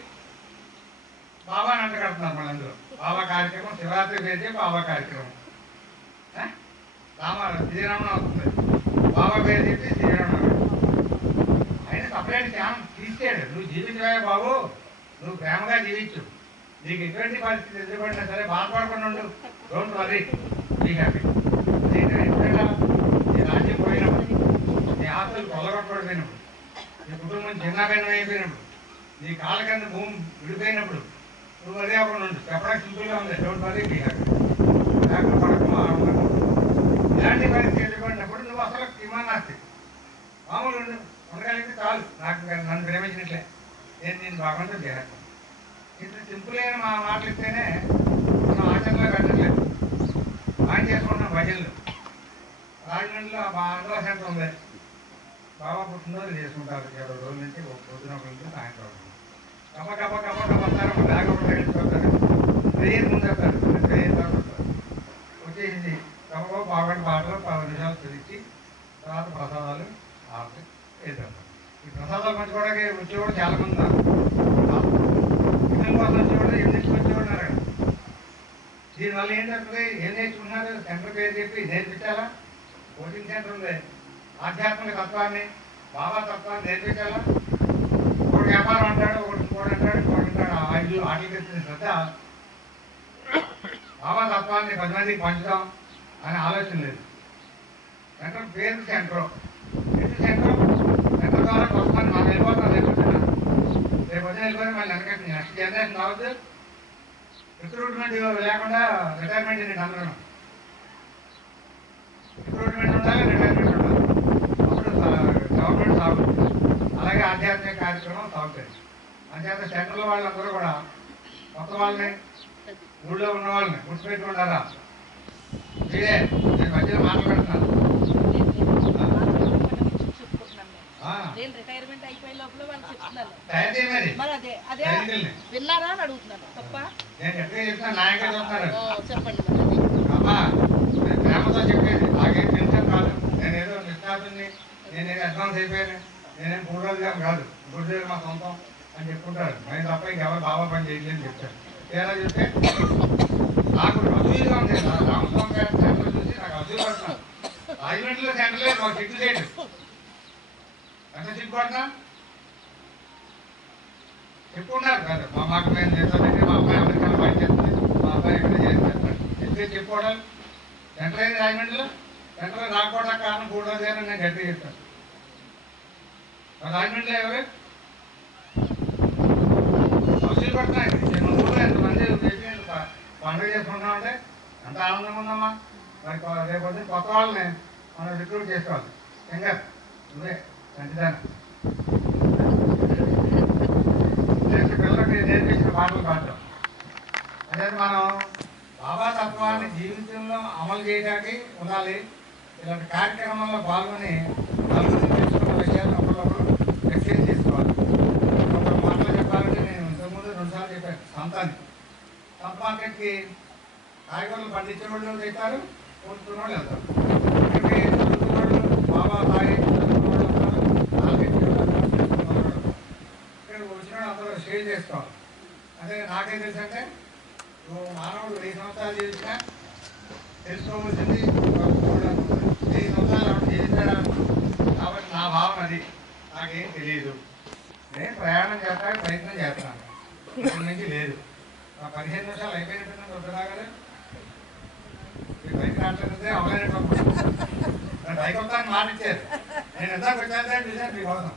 బాబాని అంట కడుతున్నారు. మన అందులో బాబా కార్యక్రమం శివరాత్రి పేరు చెప్పి బాబా కార్యక్రమం శ్రీరామం అవుతుంది. బాబా పేరు చెప్పి శ్రీరామం. ఆయన సపరేట్ ధ్యానం తీసాడు. నువ్వు జీవించవే బాబు, నువ్వు ప్రేమగా జీవించు, నీకు ఎటువంటి పరిస్థితి ఎదురుపడినా సరే బాధపడకుండా ఉండు, డోంట్ వరీ, బీ హ్యాపీ. ఎప్పుడైనా నీ రాజ్యం పోయినప్పుడు, నీ ఆస్తులు కొల్లగొట్టబడిపోయినప్పుడు, నీ కుటుంబం చిన్నభిన్నం అయిపోయినప్పుడు, నీ కాళ్ళ కింద భూమి విడిపోయినప్పుడు నువ్వు అదే అవ్వకుండా ఉండు. చెప్పడానికి సింపుల్గా ఉంది, డోంట్ వరీ, బీ హ్యాపీ. లేకపోతే పడకమా ఇలాంటి పరిస్థితి ఎదుర్కొన్నప్పుడు నువ్వు అసలు విమానాస్తి మామూలు ఉండగలిగితే చాలు, నాకు నన్ను ప్రేమించినట్లే, నేను భగవంతుడు చేయాలి. ఇంత సింపుల్ అయిన మా మాటలు ఇస్తేనే మనం ఆచరణలో పెట్టట్లేదు. బాగా చేసుకుంటున్నాం భజనలు. రాజమండ్రిలో మా ఆంధ్ర సెంటర్ ఉంది, బాబా పుట్టినరోజు చేసుకుంటారు 20 రోజుల నుంచి, ఒక పొద్దున ఒకటి నుంచి సాయంత్రం వస్తారు. బ్యాగ్ ఒకటి తగ్గించుకుంటారు, ప్రేయర్ ముందు వస్తారు, ప్రేయర్ తర్వాత వస్తారు. వచ్చేసింది గబగబా బాగుంటి పాటలు 10 నిమిషాలు చదివించి తర్వాత ప్రసాదాలు ఆపి వేసేస్తారు. ఈ ప్రసాదాలు పంచుకోవడానికి వచ్చేవాడు చాలా మంది ఉన్నారు. పిల్లల కోసం వచ్చేవాడు, ఏం తెచ్చుకొచ్చేవాడు ఉన్నారు కదా. దీనివల్ల ఏం జరుగుతుంది, ఏం నేర్చుకున్నారు, సెంటర్ పేరు చెప్పి నేర్పించాలా. కోచింగ్ సెంటర్ ఉంది, ఆధ్యాత్మిక తత్వాన్ని, బాబా తత్వాన్ని నేర్పించాలా. ఒకటి వ్యాపారం అంటాడు, ఒకటి ఇంకోటి అంటాడు, ఇంకోటి అంటాడు. ఐదు వాటికి తెచ్చిన శ్రద్ధ బాబా తత్వాన్ని 10 మందికి పంచుదాం అనే ఆలోచన లేదు. సెంటర్ పేరు సెంటర్, ఎందుకు సెంటర్ ద్వారా కొంతమంది మనం వెళ్ళిపోతాం. రేపు వదిన వెళ్ళిపోతే మళ్ళీ వెనకటి నెక్స్ట్ జనరేషన్ రావద్దు. రిక్రూట్మెంట్ లేకుండా రిటైర్మెంట్ ఏంటి అందరూ. రిక్రూట్మెంట్ ఉండాలి, రిటైర్మెంట్ ఉండాలి, అప్పుడు గవర్నమెంట్ సాగుతుంది. అలాగే ఆధ్యాత్మిక కార్యక్రమం సాగుతాయి. అంచేత సెంటర్లో వాళ్ళందరూ కూడా కొత్త వాళ్ళని, ఊళ్ళో ఉన్న వాళ్ళని గుర్తుపెట్టుకుంటారా. మీరే నేను మధ్యలో మాట్లాడుతున్నాను. రిటైర్మెంట్ అయిపోయే లోపల వాళ్ళు చెప్తున్నారు. విన్నారా అని అడుగుతున్నారు తప్ప. నేను ఎట్లా చెప్తాను, నాయకులు చెప్తారు. చెప్పండి. అమ్మా నేను ప్రేమతో చెప్పేది, నాకేం టెన్షన్ కాదు. నేనేదో నిష్ఠాతుని, నేనేదో అడ్వాన్స్ అయిపోయాను, నేనేం గురువుగా కాదు, గురుదేవులు మా సొంతం అని చెప్పుకుంటారు. నేను తప్ప ఇంకెవరు బాబా పని చేయలేదని చెప్తారు. ఎలా చెప్తే నాకు అసూలుగా ఉంది. రామస్వామి గారి సెంటర్ చూసి నాకు అసూలు పడుతున్నాను. రాజమండ్రిలో సెంటర్ లేదు, మాకు సిగ్గు లేదు. ఎంత సిగ్గుపడుతున్నా చెప్పుకున్నారు కదా. మాకు మేము చేస్తానంటే మా అబ్బాయి అమెరికాలో పని చేస్తుంది, మా అబ్బాయి ఎక్కడ చేస్తాడు చెప్పి చెప్పుకోవడం. సెంటర్ అయింది రాజమండ్రిలో. సెంటర్ రాకపోవడానికి కారణం 3 రోజులు నేను గట్టిగా చెప్తాను. రాజమండ్రిలో ఎవరు అసలు పడుతున్నాయి. నేను ఊళ్ళో ఎంతమంది పండుగ చేసుకుంటామంటే ఎంత ఆనందంగా ఉందమ్మా. మరి రేపు కొత్త వాళ్ళని మనం రిక్రూట్ చేసుకోవాలి. ఇంకా నువ్వే మంచిదాన్ని పిల్లలకి నేర్పించిన పాటలు పాడటం అనేది మనం బాబా తత్వాన్ని జీవితంలో అమలు చేయడానికి ఉండాలి. ఇలాంటి కార్యక్రమంలో పాల్గొని నలుగురిని తెలుసుకున్న విషయాన్ని ఒకరికొకరు ఎక్స్చేంజ్ చేసుకోవాలి. ఒక మాటలు చెప్పాలంటే నేను ఇంతకుముందు 2 సార్లు చెప్పాను. సంత మార్కెట్కి కాయగూరలు పండించే వాళ్ళు చేస్తారు, కొనుక్కున్న వాళ్ళు వెళ్తారు. ఇక్కడికి చదువుకున్న వాళ్ళు బాబా తాగి చదువుకున్న వాళ్ళు ఉంటారు, ఇక్కడికి వచ్చిన వాళ్ళు అందరూ షేర్ చేసుకోవాలి. అదే నాకేం తెలుసు అంటే, నువ్వు మానవుడు 1000 సంవత్సరాలు జీవించినా తెలుసుకోవాల్సింది 1000 సంవత్సరాలు అప్పుడు జీవించాడా. కాబట్టి నా భావన అది, నాకేం తెలియదు. నేను ప్రయాణం చేస్తాను, ప్రయత్నం చేస్తాను, ఇక్కడి నుంచి లేదు. 15 నిమిషాలు అయిపోయినట్టు వద్దులాగా ఈ బైక్ రావట్లేదే అవలేనట్టు బైక్ వస్తాను మాట ఇచ్చారు. నేను ఎంత వచ్చాను చూసాను మీకోసం.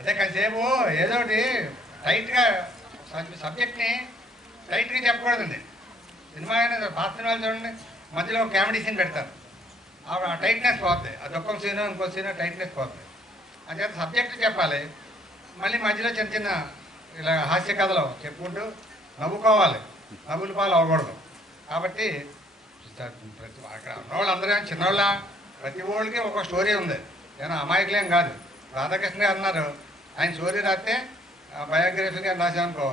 అదే కాసేపు ఏదో ఒకటి టైట్గా సబ్జెక్ట్ని టైట్గా చెప్పకూడదండి. సినిమా అయినా పాత సినిమాలు చూడండి, మధ్యలో కామెడీ సీన్ పెడతారు, ఆ టైట్నెస్ పోతుంది. అదొక్క సీను ఇంకో సీను టైట్నెస్ పోతుంది. అంచేత సబ్జెక్ట్ చెప్పాలి, మళ్ళీ మధ్యలో చిన్న చిన్న ఇలా హాస్య కథలు చెప్పుకుంటూ నవ్వుకోవాలి, నవ్వుల పాలు అవ్వకూడదు. కాబట్టి అక్కడ ఉన్నవాళ్ళు అందరూ చిన్నవాళ్ళ, ప్రతి వాళ్ళకి ఒక స్టోరీ ఉంది. నేను అమాయకులేం కాదు. రాధాకృష్ణ గారు అన్నారు, ఆయన స్టోరీ రాస్తే బయోగ్రఫీ గారు రాసామనుకో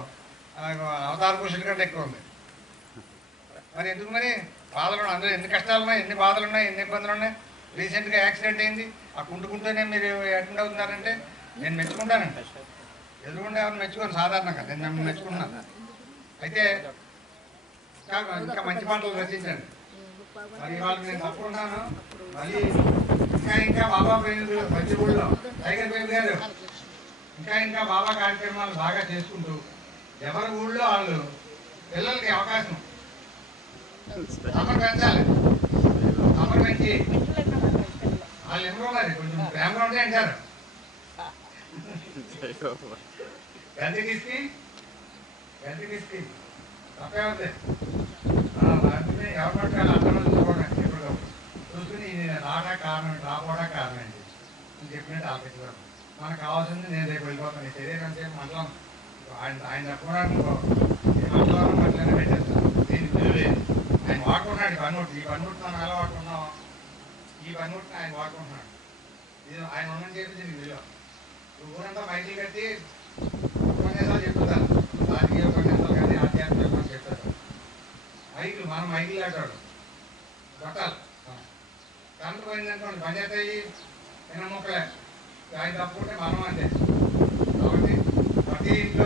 అవతార పురుషుల కంటే ఎక్కువ ఉంది. మరి ఎందుకు మరి బాధలు అందరూ ఎన్ని కష్టాలు ఉన్నాయి, ఎన్ని బాధలు ఉన్నాయి, ఎన్ని ఇబ్బందులు ఉన్నాయి. రీసెంట్గా యాక్సిడెంట్ అయింది, ఆ కుంటుకుంటూనే మీరు అటెండ్ అవుతున్నారంటే నేను మెచ్చుకుంటానండి. ఎదురుకుండా ఎవరిని మెచ్చుకోను సాధారణంగా, నేను మిమ్మల్ని మెచ్చుకున్నాను. అయితే ఇంకా మంచి పాటలు రచించండి. మరి వాళ్ళకి నేను తప్పుకున్నాను, మళ్ళీ ఇంకా బాబా ప్రేమికులు ప్రతి ఊళ్ళో టైగర్ బేబీ గారు ఇంకా బాబా కార్యక్రమాలు బాగా చేసుకుంటూ ఎవరి ఊళ్ళో వాళ్ళు పిల్లలకి అవకాశం సమ్మర్ పెంచాలి. సమ్మర్ పెంచి వాళ్ళు ఎందుకో మరి కొంచెం ప్రేమగా ఉంటే అంటారు. గంటకిస్కి తప్పే ఉంది. ఎవరి పట్టుకాలి అందరూ చూసుకోవడానికి ఎప్పటికప్పుడు చూసుకుని ఇది రాపోవడా కారణం ఏంటి నేను చెప్పినట్టు ఆలోచించడం. మనకు కావాల్సింది నేను రేపు వెళ్ళిపోతాను. ఈ శరీరం సేపు మంటలం ఆయన తప్పుకోవడానికి మంటలం మట్లనే పెట్టేస్తాను. దీనికి విలువ లేదు. ఆయన వాడుకుంటున్నాడు ఈ పనిముట్టు మనం ఎలా వాడుకున్నాం, ఈ పనిముట్టుని ఆయన వాడుకుంటున్నాడు. ఇది ఆయన ఉన్నని చెప్పి దీనికి విలువ. ఊరంతా మైకులు కట్టి ఉపన్యాసాలు చెప్తారు. రాజకీయ ఉపన్యాసాలు కానీ ఆధ్యాత్మిక చెప్తారు. మనం మైకులు ఆటాడు కొట్టాలి. కరెంట్ పోయిందనుకోండి పంచాయతీ అయ్యి నిన్న మొక్కలే ఆయన తప్పుకుంటే మనం అంతే. కాబట్టి ప్రతి ఇంట్లో